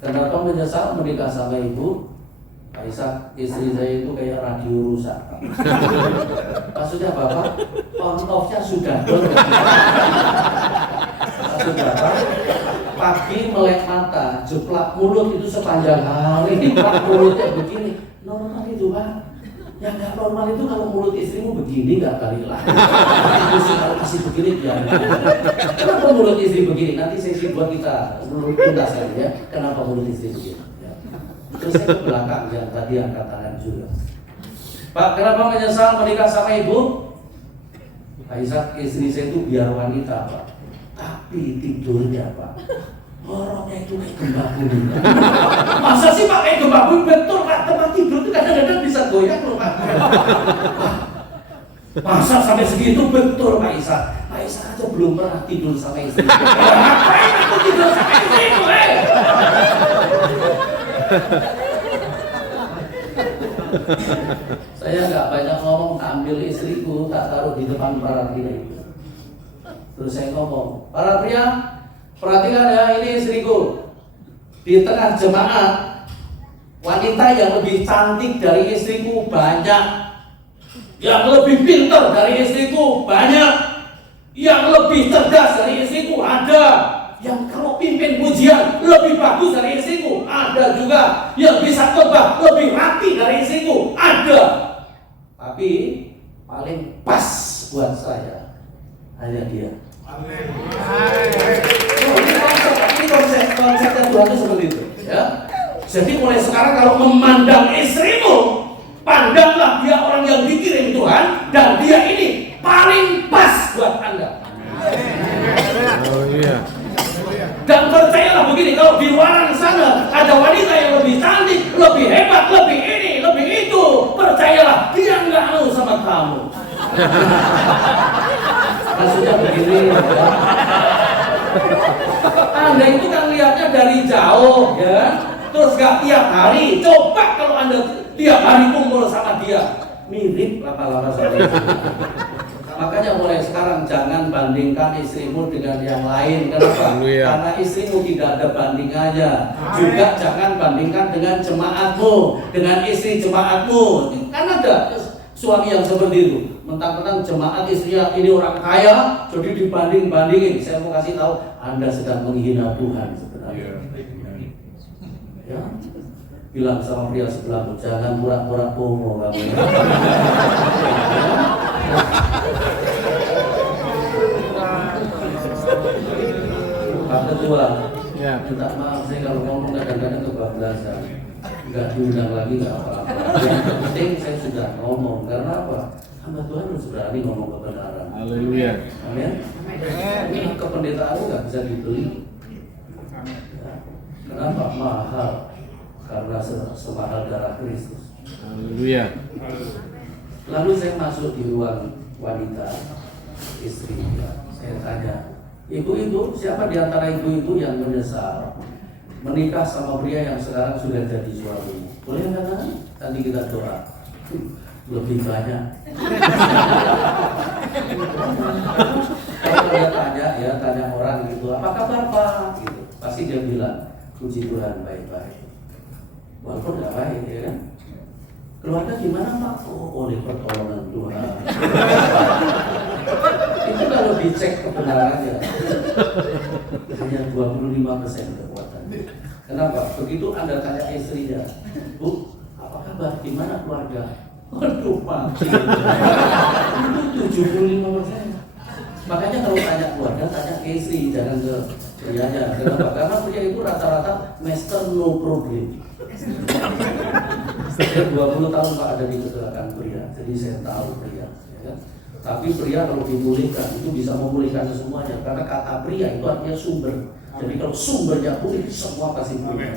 kenapa menyesal menikah sama ibu? Pak Isa, istri saya itu kayak radio rusak. Maksudnya Bapak, on-off-nya sudah down. Maksudnya apa? Pagi melek mata, jeplak mulut itu sepanjang hari. Jeplak mulutnya begini. Normal itu Pak. Yang nggak normal itu kalau mulut istrimu begini nggak kali lah. Kalau masih begini biar. Kenapa mulut istri begini? Nanti sesi buat kita tuntas kali ya. Kenapa mulut istri begini? Ya. Terus saya ke belakang yang tadi angkat tangan juga. Pak, kenapa menyesal menikah sama ibu? Pak Ishak, istri saya itu biar wanita Pak. Tapi tidurnya Pak, orangnya itu kayak gempa bumi. Masa sih Pak kayak gempa bumi? Betul Pak, tempat tidur itu kadang-kadang bisa goyang loh Pak. Masa sampai segitu? Betul Pak Ishak. Pak Ishak aja belum pernah tidur sama istri. Ngapain aku tidur sama istri itu? Saya nggak banyak ngomong, ambil istriku, tak taruh di depan para pria itu. Terus saya ngomong, para pria, perhatikan ya, ini istriku. Di tengah jemaat, wanita yang lebih cantik dari istriku banyak, yang lebih pintar dari istriku banyak, yang lebih cerdas dari istriku ada. yang kalau pimpin pujian lebih bagus dari istriku. Ada juga yang bisa khotbah lebih rapi dari istriku. Ada. Tapi paling pas buat saya hanya dia. Ini konsepnya Tuhan itu seperti itu, ya. Jadi mulai sekarang kalau memandang istrimu, pandanglah dia orang yang dikirim Tuhan, dan dia ini paling pas buat Anda. Oh iya. Dan percayalah begini, kalau di luar sana ada wanita yang lebih cantik, lebih hebat, lebih ini, lebih itu, percayalah dia nggak mau sama kamu. Maksudnya begini, ya. Anda itu kan lihatnya dari jauh, ya. Terus gak tiap hari. Coba kalau Anda tiap hari kumpul sama dia, mirip lama-lama sama dia. Makanya mulai sekarang jangan bandingkan istrimu dengan yang lain. Kenapa? Karena istrimu tidak ada bandingannya. Juga jangan bandingkan dengan jemaatmu, dengan istri jemaatmu. Kan ada suami yang seperti itu, mentang-mentang jemaat istrinya ini orang kaya, jadi dibanding-bandingin. Saya mau kasih tahu, Anda sedang menghina Tuhan sebenarnya. Ya, bilang sama pria sebelahmu, jangan pura-pura bohong kamu. Pak Ketua, minta maaf saya kalau ngomong kadang-kadang kebablasan. Enggak diundang lagi enggak apa-apa. Yang penting saya sudah ngomong. Karena apa? Hamba Tuhan harus berani ngomong kebenaran. Haleluya. Amin. Ini kependetaan nggak bisa dibeli. Ya. Kenapa? Mahal. Karena semahal darah Kristus. Haleluya. Lalu saya masuk di ruang wanita, istri. Ya. Saya tanya, ibu-ibu, siapa di antara ibu itu yang menyesal menikah sama pria yang sekarang sudah jadi suami? Boleh kan? Tadi kita doa. Lebih banyak. Kalau dia tanya orang gitu, apa kabar Pak? Gitu. Pasti dia bilang, puji Tuhan baik-baik. Walaupun nggak baik, ya kan? Keluarga gimana Pak? Oh, oleh pertolongan Tuhan. Itu kalau dicek kebenarannya hanya 25% kekuatan. Kenapa? Begitu Anda tanya istrinya, Bu, apa kabar? Gimana keluarga? Waduh, Pak. Itu 75%. Makanya kalau tanya keluarga, tanya ke istri, jangan ke prianya. Kenapa? Karena pria itu rata-rata master no problem. Saya 20 tahun Pak ada di kecelakaan pria, jadi saya tahu pria. Ya kan? Tapi pria kalau dimulihkan itu bisa memulihkan semuanya, karena kata pria itu artinya sumber. Jadi kalau sumbernya pulih, semua pasti pulih.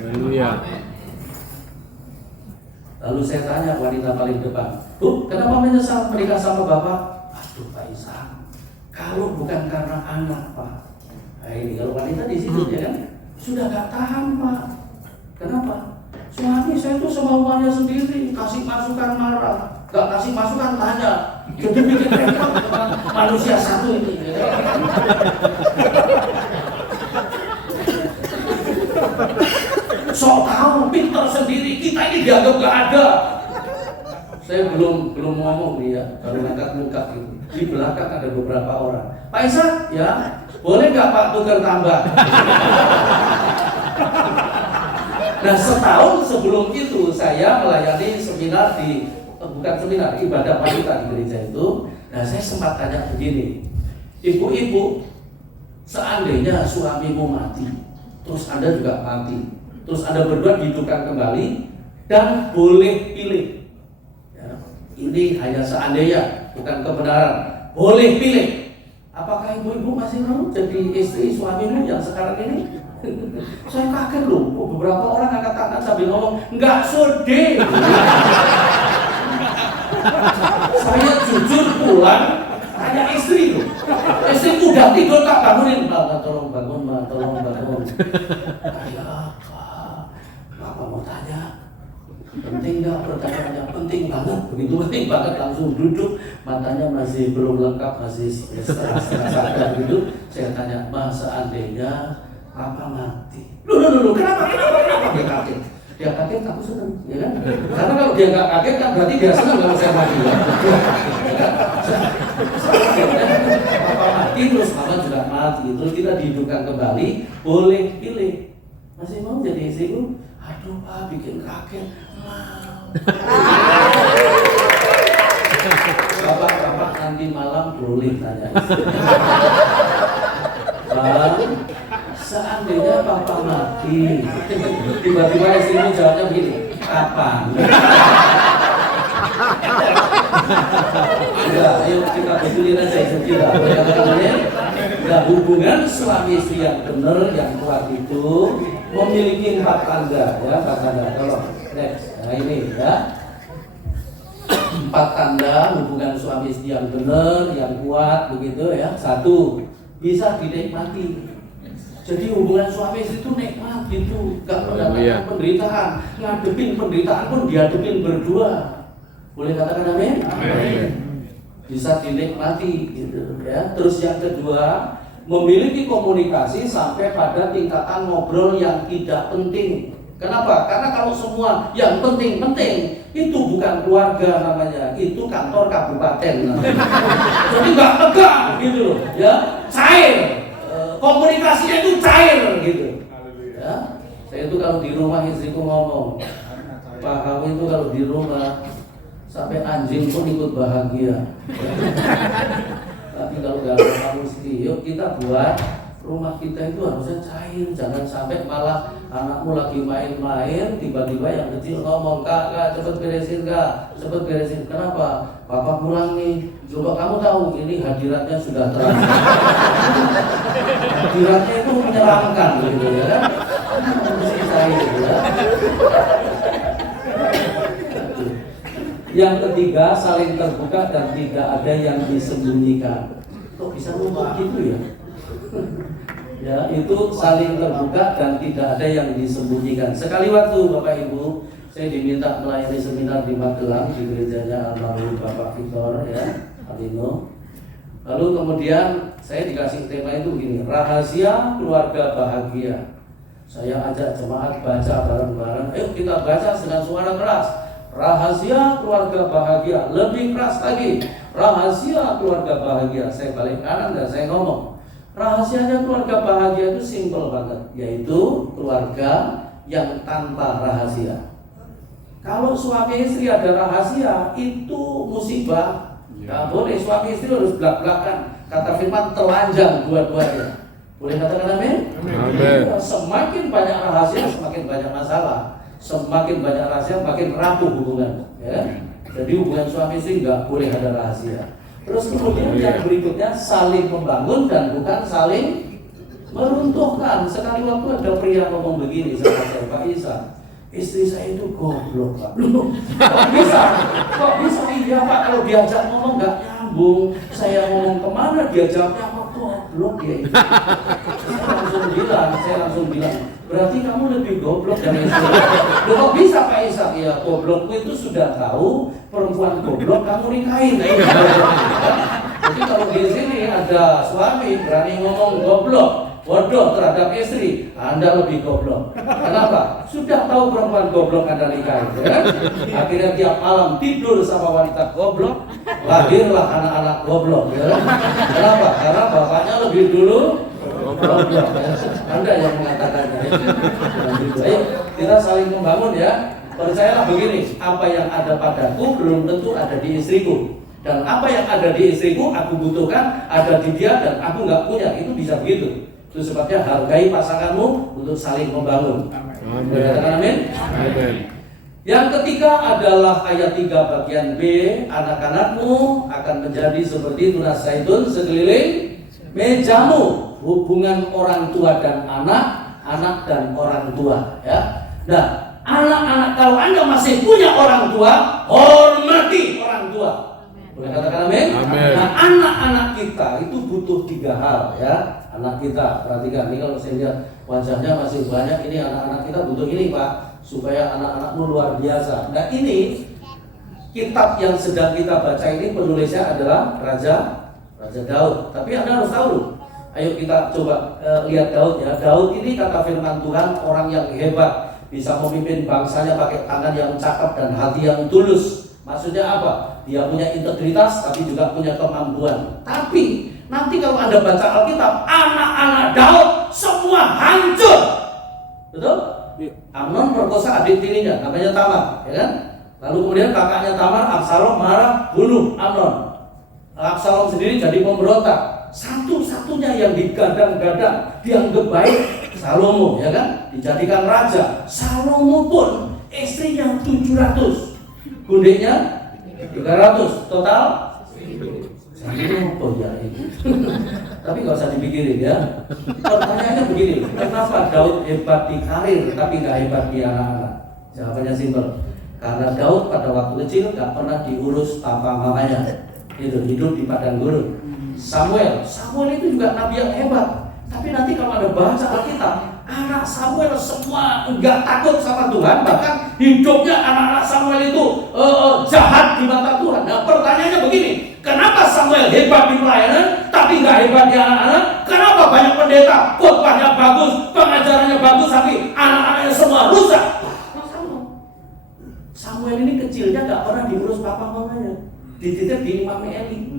Lalu saya tanya wanita paling depan, Bu, kenapa menyesal menikah sama Bapak? Aduh Pak Isa, kalau bukan karena anak Pak. Nah ini kalau wanita di situ ya kan, sudah gak tahan Pak. Kenapa? Suami saya itu semauannya sendiri, kasih masukan marah, gak kasih masukan tanya. Jadi bikin repot dengan manusia satu ini. Ya. Sok tahu, pintar sendiri, kita ini dianggap gak ada. Saya belum ngomong nih ya, baru ngangkat muka gitu. Di belakang ada beberapa orang. Pak Isa, ya, boleh nggak Pak tukar tambah? Nah setahun sebelum itu saya melayani seminar bukan seminar, ibadah wanita di gereja itu. Nah saya sempat tanya begini, ibu-ibu, seandainya suamimu mati, terus Anda juga mati, terus Anda berdua dihidupkan kembali dan boleh pilih. Ya, ini hanya seandainya, bukan kebenaran. Boleh pilih. Apakah ibu-ibu masih mau jadi istri suamimu yang sekarang ini? Saya kaget loh, beberapa orang angkat tangan sambil ngomong, nggak sudi. Saya jujur pulang, tanya istri loh. Istri udah tidur tak bangunin, Mbak, tolong bangun, Mbak, tolong bangun. Ya, Bapak mau tanya, penting nggak pertanyaannya? Penting banget, begitu penting banget, langsung duduk, matanya masih belum lengkap, masih setengah sadar gitu. Saya tanya, Mbak, seandainya Papa mati. Loh, kenapa dia kaget? Dia kaget, aku senang, ya kan? Karena kalau dia nggak kaget kan berarti dia senang kalau saya mati. Ya kan? Papa mati terus Mama juga mati, terus kita dihidupkan diajukan kembali, boleh pilih. Masih mau jadi istriku? Aduh Pak, bikin kaget. Bapak-bapak nanti malam boleh tanya istri. Bang, seandainya Papa mati, tiba-tiba istrimu jawabnya begini, kapan? Enggak, ayo kita betulin aja itu kita. Nah, hubungan suami istri yang benar, yang kuat itu memiliki 4 tanda, ya 4 tanda. Kalau next, nah ini ya. 4 tanda hubungan suami istri yang benar, yang kuat, begitu ya. 1, bisa dinikmati. Jadi hubungan suami istri itu nikmat gitu, gak mendatangkan penderitaan. Ngadepin penderitaan pun dihadepin berdua. Boleh katakan amin? Amin. Bisa dinikmati gitu ya. Terus yang kedua, memiliki komunikasi sampai pada tingkatan ngobrol yang tidak penting. Kenapa? Karena kalau semua yang penting-penting itu bukan keluarga namanya, itu kantor kabupaten namanya. Jadi nggak tegang gitu loh, ya cair. Komunikasinya itu cair gitu. Ya, saya itu kalau di rumah istriku ngomong, Pak kamu itu kalau di rumah sampai anjing pun ikut bahagia. Tapi kalau gak ada kamu istri, yuk kita buat rumah kita itu harusnya cair. Jangan sampai malah anakmu lagi main-main, tiba-tiba yang kecil ngomong, kak cepet beresin kak, cepet beresin. Kenapa? Papa pulang nih. Coba kamu tahu ini hadiratnya sudah terang. Hadiratnya itu menyeramkan gitu ya kan? Mesti cair ya. Yang ketiga, saling terbuka dan tidak ada yang disembunyikan. Kok bisa ngomong gitu ya? Ya, itu saling terbuka dan tidak ada yang disembunyikan. Sekali waktu Bapak Ibu, saya diminta melayani seminar di Magelang di gerejanya almarhum Bapak Victor ya, Alino. Lalu kemudian saya dikasih tema itu begini, rahasia keluarga bahagia. Saya ajak jemaat baca bareng-bareng. Ayo kita baca dengan suara keras. Rahasia keluarga bahagia, lebih keras lagi. Rahasia keluarga bahagia. Saya balik kanan dan saya ngomong, rahasianya keluarga bahagia itu simple banget, yaitu keluarga yang tanpa rahasia. Kalau suami istri ada rahasia, itu musibah. Gak boleh, suami istri harus belak-belakan. Kata firman, telanjang dua-duanya. Boleh katakan amin? Amin. Semakin banyak rahasia, semakin banyak masalah. Semakin banyak rahasia, makin rapuh hubungan. Ya? Jadi hubungan suami istri nggak boleh ada rahasia. Terus kemudian yang berikutnya saling membangun dan bukan saling meruntuhkan. Sekali waktu ada pria ngomong begini sama saya, Pak Isa, istri saya itu goblok Pak. Kok bisa? Kok bisa? Iya Pak, kalau diajak ngomong nggak nyambung. Saya ngomong kemana dia jawabnya apa goblok ya itu. Saya langsung bilang, berarti kamu lebih goblok dari istri. Loh kok bisa Pak Isa? Ya goblokku itu sudah tahu perempuan goblok kamu nikahin. Jadi kalau di sini ada suami berani ngomong goblok, bodoh terhadap istri, Anda lebih goblok. Kenapa? Sudah tahu perempuan goblok Anda nikahin, ya? Akhirnya tiap malam tidur sama wanita goblok, lahirlah anak-anak goblok, ya? Kenapa? Karena bapaknya lebih dulu goblok, ya? Anda yang mengatakannya. Ayo kita saling membangun ya. Percayalah begini, apa yang ada padaku belum tentu ada di istriku. Dan apa yang ada di istriku aku butuhkan ada di dia dan aku nggak punya. Itu bisa begitu. Itu sebabnya hargai pasanganmu untuk saling membangun. Katakan amin. Amin. Yang ketiga adalah ayat 3 bagian B, anak-anakmu akan menjadi seperti tunas zaitun sekeliling mejamu. Hubungan orang tua dan anak, anak dan orang tua. Ya. Nah, anak-anak kalau Anda masih punya orang tua, hormati orang tua. Boleh katakan amin? Amin. Nah, anak-anak kita itu butuh 3 hal ya. Anak kita, perhatikan ini kalau saya lihat wajahnya masih banyak, ini anak-anak kita butuh ini Pak, supaya anak-anakmu luar biasa. Nah ini kitab yang sedang kita baca ini penulisnya adalah Raja Daud. Tapi Anda harus tahu, ayo kita coba lihat Daud ya. Daud ini kata firman Tuhan orang yang hebat, bisa memimpin bangsanya pakai tangan yang cakap dan hati yang tulus. Maksudnya apa? Dia punya integritas tapi juga punya kemampuan. Tapi Nanti kalau Anda baca Alkitab, anak-anak Daud semua hancur. Betul? Amnon perkosa adik tirinya, namanya Tamar, ya kan? Lalu kemudian kakaknya Tamar, Absalom marah, bunuh Amnon. Absalom sendiri jadi pemberontak. Satu-satunya yang digadang-gadang, dianggap baik, Salomo, ya kan? Dijadikan raja. Salomo pun istrinya 700, gundeknya 300, total 1 ya ini. Tapi nggak usah dipikirin ya. Pertanyaannya begini, kenapa Daud hebat di karir tapi nggak hebat di anak-anak? Jawabannya simpel. Karena Daud pada waktu kecil nggak pernah diurus papa mamanya. Itu hidup di padang gurun. Samuel itu juga nabi yang hebat. Tapi nanti kalau ada baca Alkitab, anak Samuel semua nggak takut sama Tuhan, bahkan hidupnya anak-anak Samuel itu jahat di mata Tuhan. Nah pertanyaannya begini, kenapa Samuel hebat di pelayanan tapi nggak hebat di anak-anak? Kenapa banyak pendeta khotbahnya bagus, pengajarannya bagus, tapi anak-anaknya semua rusak? Samuel ini kecilnya nggak pernah diurus papa mamanya, dititip di Imam Eli,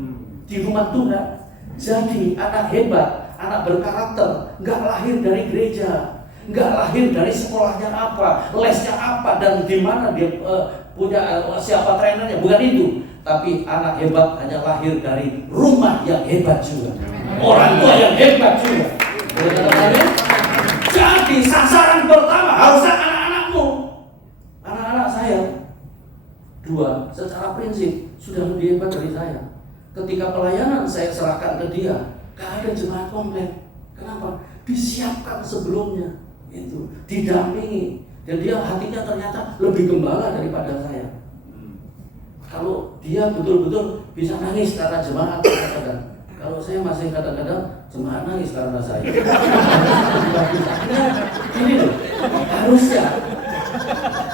di rumah Tuhan. Jadi anak hebat, anak berkarakter, nggak lahir dari gereja, nggak lahir dari sekolahnya apa, lesnya apa, dan di mana dia punya siapa trainernya, bukan itu. Tapi anak hebat hanya lahir dari rumah yang hebat juga, orang tua yang hebat juga. Jadi sasaran pertama harusnya anak-anakmu, anak-anak saya. 2, secara prinsip sudah lebih hebat dari saya. Ketika pelayanan saya serahkan ke dia, gak ada jemaat komplek. Kenapa? Disiapkan sebelumnya, itu didampingi, dan dia hatinya ternyata lebih gembala daripada saya. Kalau dia betul-betul bisa nangis karena jemaat kadang-kadang, kalau saya masih kadang-kadang jemaat nangis karena saya. Ini loh, harusnya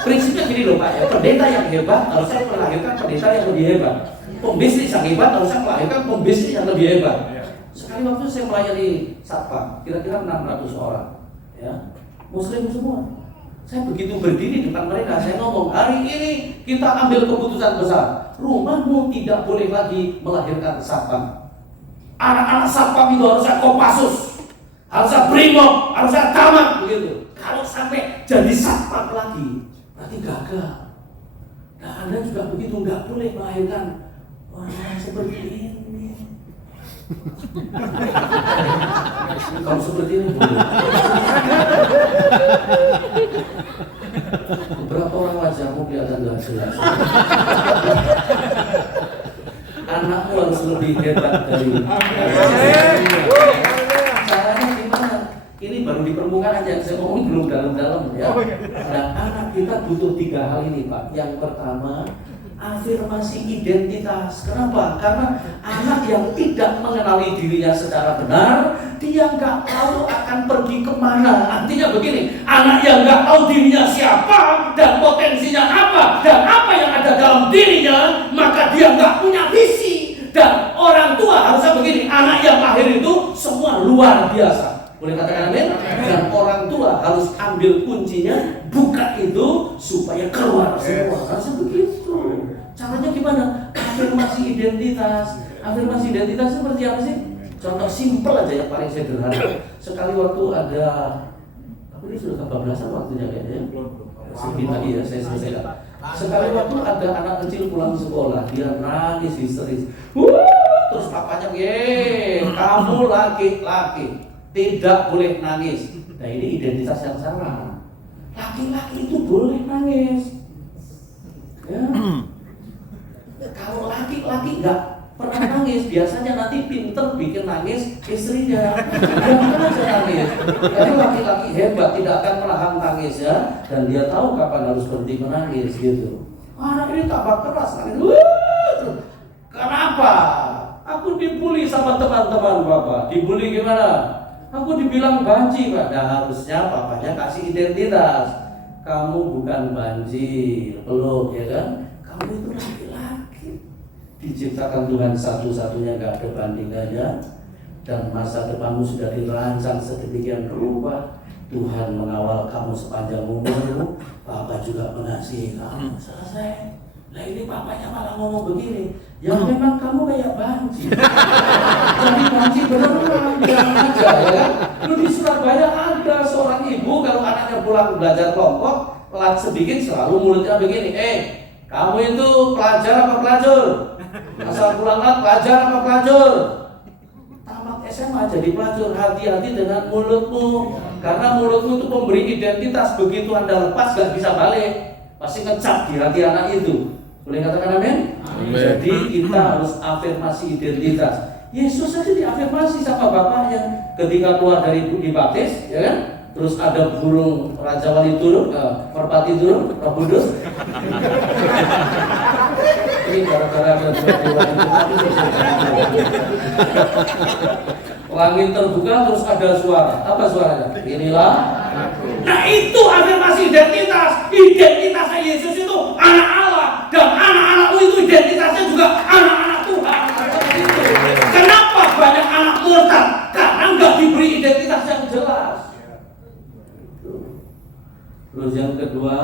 prinsipnya gini loh Pak ya, pendeta yang hebat harusnya melahirkan pendeta yang lebih hebat. Pembisnis yang hebat harusnya melahirkan pembisnis yang lebih hebat. Sekali waktu saya melayani satpam, kira-kira 600 orang, ya, Muslim semua. Saya begitu berdiri depan mereka, saya ngomong, hari ini kita ambil keputusan besar. Rumahmu tidak boleh lagi melahirkan satpam. Anak-anak satpam itu harusnya Kopassus, harusnya Brimob, harusnya Camat, begitu. Kalau sampai jadi satpam lagi, berarti gagal. Nah, Anda juga begitu, nggak boleh melahirkan orang seperti ini. Kalau seperti ini boleh. Beberapa orang wajahmu kelihatan nggak jelas. Anakmu harus lebih hebat dari caranya gimana? Ini baru di permukaan aja, saya ngomong belum dalam-dalam ya. Nah, anak kita butuh 3 hal ini Pak. Yang pertama, afirmasi identitas. Kenapa? Karena anak yang tidak mengenali dirinya secara benar, dia nggak tahu akan pergi kemana. Artinya begini, anak yang nggak tahu dirinya siapa dan potensinya apa dan apa yang ada dalam dirinya, maka dia nggak punya visi. Dan orang tua harusnya begini, anak yang lahir itu semua luar biasa. Boleh katakan amin? Dan orang tua harus ambil kuncinya, buka itu supaya keluar semua. Harusnya begitu. Caranya gimana? Afirmasi identitas. Afirmasi identitas seperti apa sih? Contoh simpel aja yang paling sederhana. Sekali waktu ada, aku ini sudah kebablasan waktunya kayaknya. Sedikit lagi ya, saya selesaikan. Sekali waktu ada anak kecil pulang sekolah, dia nangis histeris. Terus papanya, kamu laki-laki, tidak boleh nangis. Nah ini identitas yang salah. Laki-laki itu boleh nangis. Ya. Kalau laki-laki nggak pernah nangis, biasanya nanti pinter bikin nangis istrinya. Jangan aja nangis. Karena laki-laki hebat tidak akan menahan tangis ya, dan dia tahu kapan harus berhenti menangis gitu. Anak ini tambah keras nangis. Kenapa? Aku dibully sama teman-teman Bapak. Dibully gimana? Aku dibilang banci Pak. Nah harusnya papanya kasih identitas. Kamu bukan banci, peluk ya kan? Kamu itu laki-laki. Diciptakan Tuhan satu-satunya, gak ada bandingannya. Dan masa depanmu sudah dirancang sedemikian rupa. Tuhan mengawal kamu sepanjang umurmu. Papa juga mengasihi kamu. Selesai. Nah ini papanya malah ngomong begini. Ya memang kamu kayak banci. Jadi banci beneran, jangan aja ya kan. Lu di Surabaya ada seorang ibu kalau anaknya pulang belajar kelompok, pelat sedikit selalu mulutnya begini, kamu itu pelajar apa pelacur? Asal pulang pelajar apa pelacur? Tamat SMA jadi pelacur, hati-hati dengan mulutmu. Karena mulutmu itu pemberi identitas, begitu Anda lepas gak bisa balik, pasti ngecap di hati anak itu. Boleh katakan amin? Jadi kita harus afirmasi identitas. Yesus saja diafirmasi sama bapaknya ketika keluar dari dibaptis, ya kan? Terus ada burung Raja Wali turun, merpati turun, Roh Kudus. Ini gara-gara ada dua langit terbuka, terus ada suara. Apa suaranya? Inilah. Nah itu afirmasi identitas. Identitasnya Yesus itu anak Allah, dan anak-anakmu itu identitasnya juga anak-anak Tuhan. Kenapa banyak anak murtad? Karena nggak diberi identitas yang jelas. Terus yang kedua,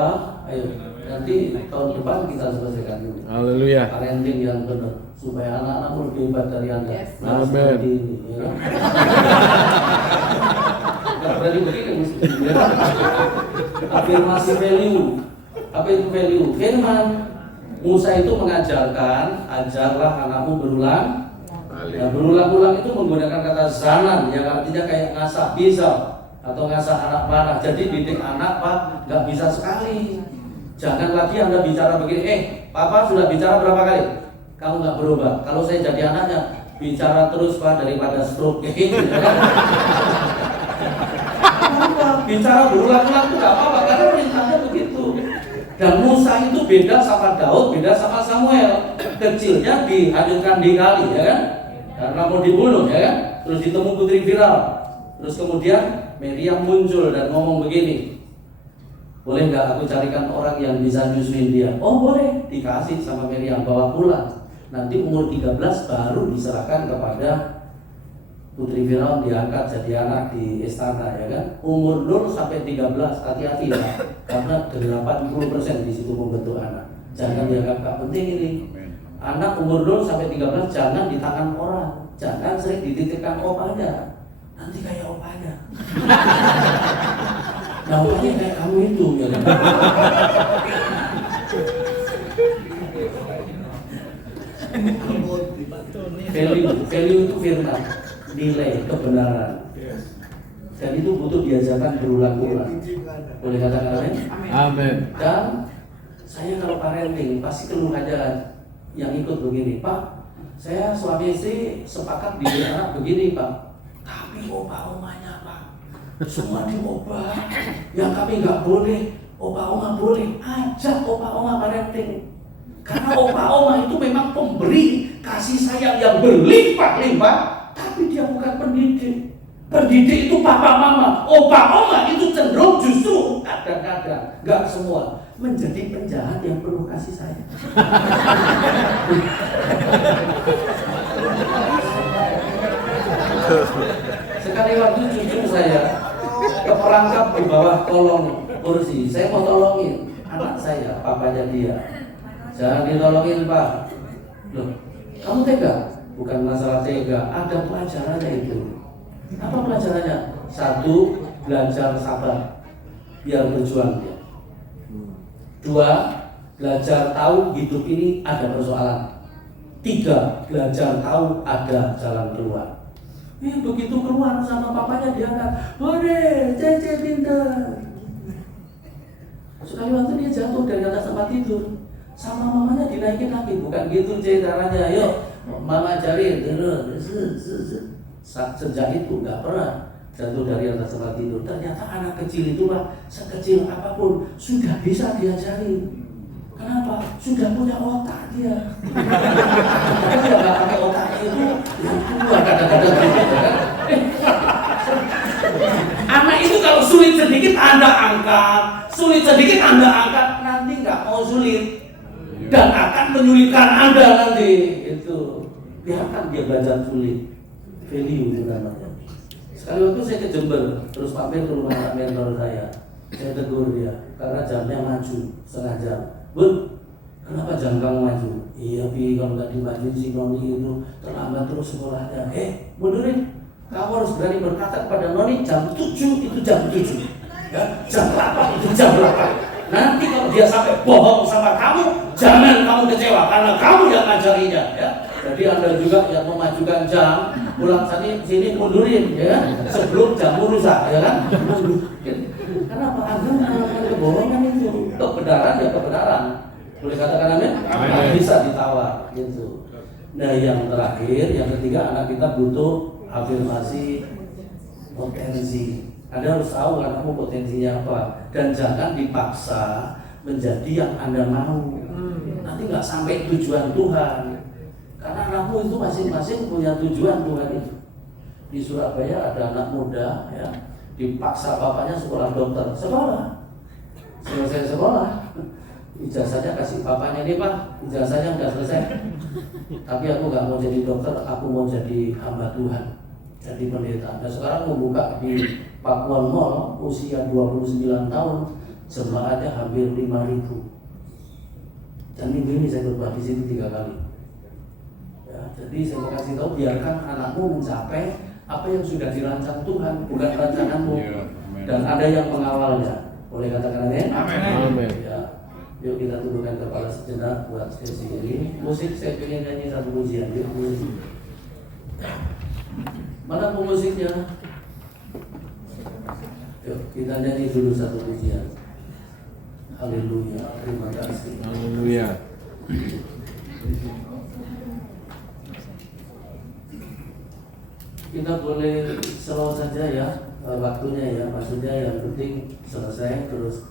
ayo nanti tahun depan kita selesaikan dulu. Haleluya. Parenting yang benar supaya anak-anakmu lebih hebat dari Anda. Nah, Amin. seperti ini, ya kan? Nggak berani begini mesti. Ya. Afirmasi value. Apa itu value? Firman Musa itu mengajarkan, ajarlah anakmu berulang. Nah, berulang-ulang itu menggunakan kata zanan yang artinya kayak ngasah pisau atau ngasah anak panah. Jadi didik anak Pak nggak bisa sekali. Jangan lagi Anda bicara begini, Papa sudah bicara berapa kali? Kamu nggak berubah. Kalau saya jadi anaknya, bicara terus Pak daripada stroke kayak gitu. Bicara berulang-ulang itu nggak apa-apa karena perintahnya begitu. Dan Musa itu beda sama Daud, beda sama Samuel. Kecilnya dihancurkan di kali, ya kan? Karena mau dibunuh, ya kan? Terus ditemu putri Firaun. Terus kemudian Miriam muncul dan ngomong begini, boleh nggak aku carikan orang yang bisa nyusuin dia? Oh boleh, dikasih sama Miriam, bawa pulang. Nanti umur 13 baru diserahkan kepada putri Firaun, diangkat jadi anak di istana, ya kan? Umur 0 sampai 13, hati-hati ya, karena 80% di situ membentuk anak. Jangan dianggap gak penting ini. Anak umur 0 sampai 13 jangan di tangan orang, jangan sering dititipkan opanya. Nanti kayak opanya. Nah, opanya kayak kamu itu, ya kan? Value itu firman, nilai, kebenaran. Dan itu butuh diajarkan berulang-ulang. Boleh katakan amin? Amin. Dan saya kalau parenting pasti keluh aja yang ikut begini, Pak, saya suami istri sepakat didik anak begini Pak, tapi opa-omanya Pak semua diubah. Yang kami nggak boleh, opa-oma boleh. Ajak opa-oma parenting. Karena opa-oma itu memang pemberi kasih sayang yang berlimpah-limpah, tapi dia bukan pendidik. Pendidik itu papa mama, opa-oma itu cenderung justru kadang-kadang, nggak semua, menjadi penjahat yang penuh kasih sayang. Sekali waktu cucu saya keperangkap di bawah kolong kursi, saya mau tolongin anak saya, papanya dia. Jangan ditolongin Pak. Loh, kamu tega? Bukan masalah tega, ada pelajarannya itu. Apa pelajarannya? 1, belajar sabar, biar berjuang dia. 2, belajar tahu hidup ini ada persoalan. 3, belajar tahu ada jalan keluar. Begitu keluar sama papanya diangkat, "Bode, Cece pinter." Sekali waktu dia jatuh dari atas tempat tidur, sama mamanya dinaikin lagi, bukan gitu caranya. Yuk, mama ajarin terus. Sejak itu nggak pernah jatuh dari atas tempat tidur. Ternyata anak kecil itu Pak, sekecil apapun sudah bisa diajari. Kenapa? Sudah punya otak dia. Tapi dia nggak pakai otaknya itu yang tua kadang-kadang gitu kan. Anak itu kalau sulit sedikit Anda angkat, sulit sedikit Anda angkat, nanti nggak mau sulit dan akan menyulitkan Anda nanti. Itu biarkan dia belajar sulit. Value itu namanya. Sekali waktu saya ke Jember, terus mampir ke rumah mentor saya tegur dia karena jamnya maju setengah jam. Bun, kenapa jam kamu maju? Iya Pi, kalau nggak dimajuin si Noni itu terlambat terus sekolahnya. Mundurin, kamu harus berani berkata kepada Noni jam 7 itu jam 7 ya, jam 8 itu jam 8. Nanti kalau dia sampai bohong sama kamu, jangan kamu kecewa karena kamu yang ngajarinya ya. Jadi Anda juga yang memajukan jam, pulang sini mundurin ya, sebelum jamu rusak ya kan. Kenapa Anda mengatakan kebohongan itu? Kebenaran ya kebenaran. Boleh katakan amin? Bisa ditawar gitu. Nah yang terakhir, yang ketiga, anak kita butuh afirmasi potensi. Anda harus tahu anakmu potensinya apa, dan jangan dipaksa menjadi yang Anda mau. Nanti nggak sampai tujuan Tuhan. Karena anakmu itu masing-masing punya tujuan Tuhan itu. Di Surabaya ada anak muda ya, dipaksa bapaknya sekolah dokter, sekolah. Selesai sekolah, ijazahnya kasih bapaknya, nih Pak, ijazahnya udah selesai. Tapi aku nggak mau jadi dokter, aku mau jadi hamba Tuhan, jadi pendeta. Dan sekarang membuka di Pakuan Mall, usia 29 tahun, jemaatnya hampir 5.000. Dan minggu ini saya berbuat di sini 3 kali. Ya, jadi saya mau kasih tahu, biarkan anakmu mencapai apa yang sudah dirancang Tuhan, bukan rancanganmu. Dan ada yang mengawalnya. Boleh katakan amin? Amin. Ya, yuk kita tundukkan kepala sejenak buat sesi ini. Musik saya ingin nyanyi satu pujian. Yuk, musik. Mana pemusiknya? Yuk kita nyanyi dulu satu pujian. Haleluya. Terima kasih. Haleluya. Kita boleh slow saja ya waktunya ya, maksudnya yang penting selesai terus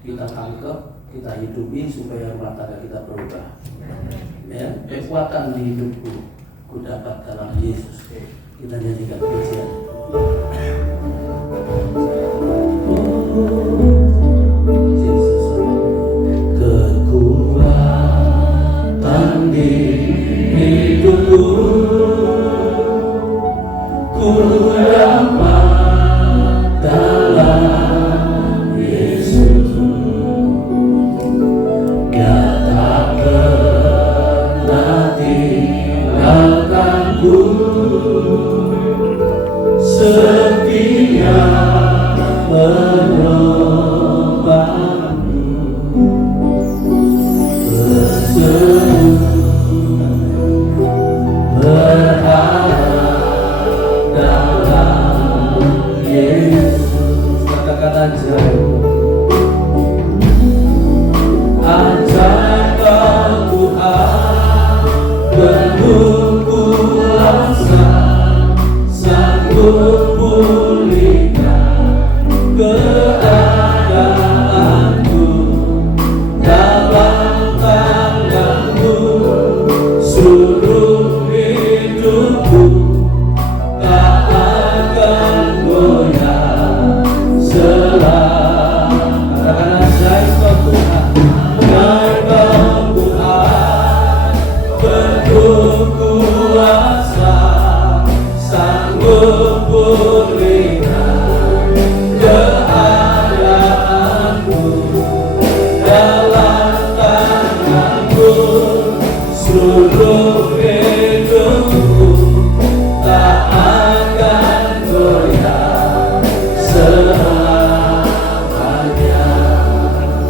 kita tangkap, kita hidupi supaya rumah tangga kita berubah. Ya, kekuatan di hidupku ku dapat dalam Yesus. Kita nyanyikan pujian. Kekuatan di hidupku ku dapat dalam Yesus. Dia tak pernah tinggalkanku, setia menolongku, berseru berharap dalam Yesus. Katakan ajaib, ajaib Tuhan, penuh kuasa, sanggup pulihkan keadaanku, dalam tanganmu seluruh hidupku tak akan goyah selama. Katakan ajaib Tuhan, ajaib Tuhan, penuh kuasa, sanggup pulihkan keadaanku, dalam tanganmu seluruh hidupku tak akan goyah selamanya.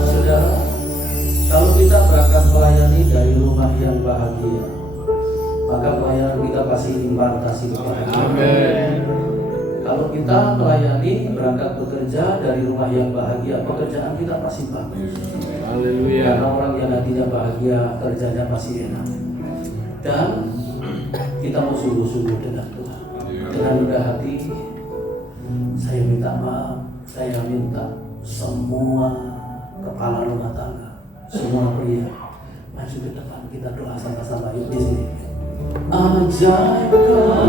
Saudara, kalau kita berangkat melayani dari rumah yang bahagia, maka pelayanan kita pasti impartasi kebahagiaan. Amin. Kalau kita melayani berangkat bekerja dari rumah yang bahagia, pekerjaan kita pasti bagus. Haleluya. Karena orang yang hatinya bahagia, kerjanya pasti enak. Dan kita mau sungguh-sungguh dengan Tuhan. Dengan rendah hati, saya minta maaf, saya minta semua kepala rumah tangga, semua pria, maju ke depan, kita doa sama-sama yuk di sini. Ajaib Tuhan.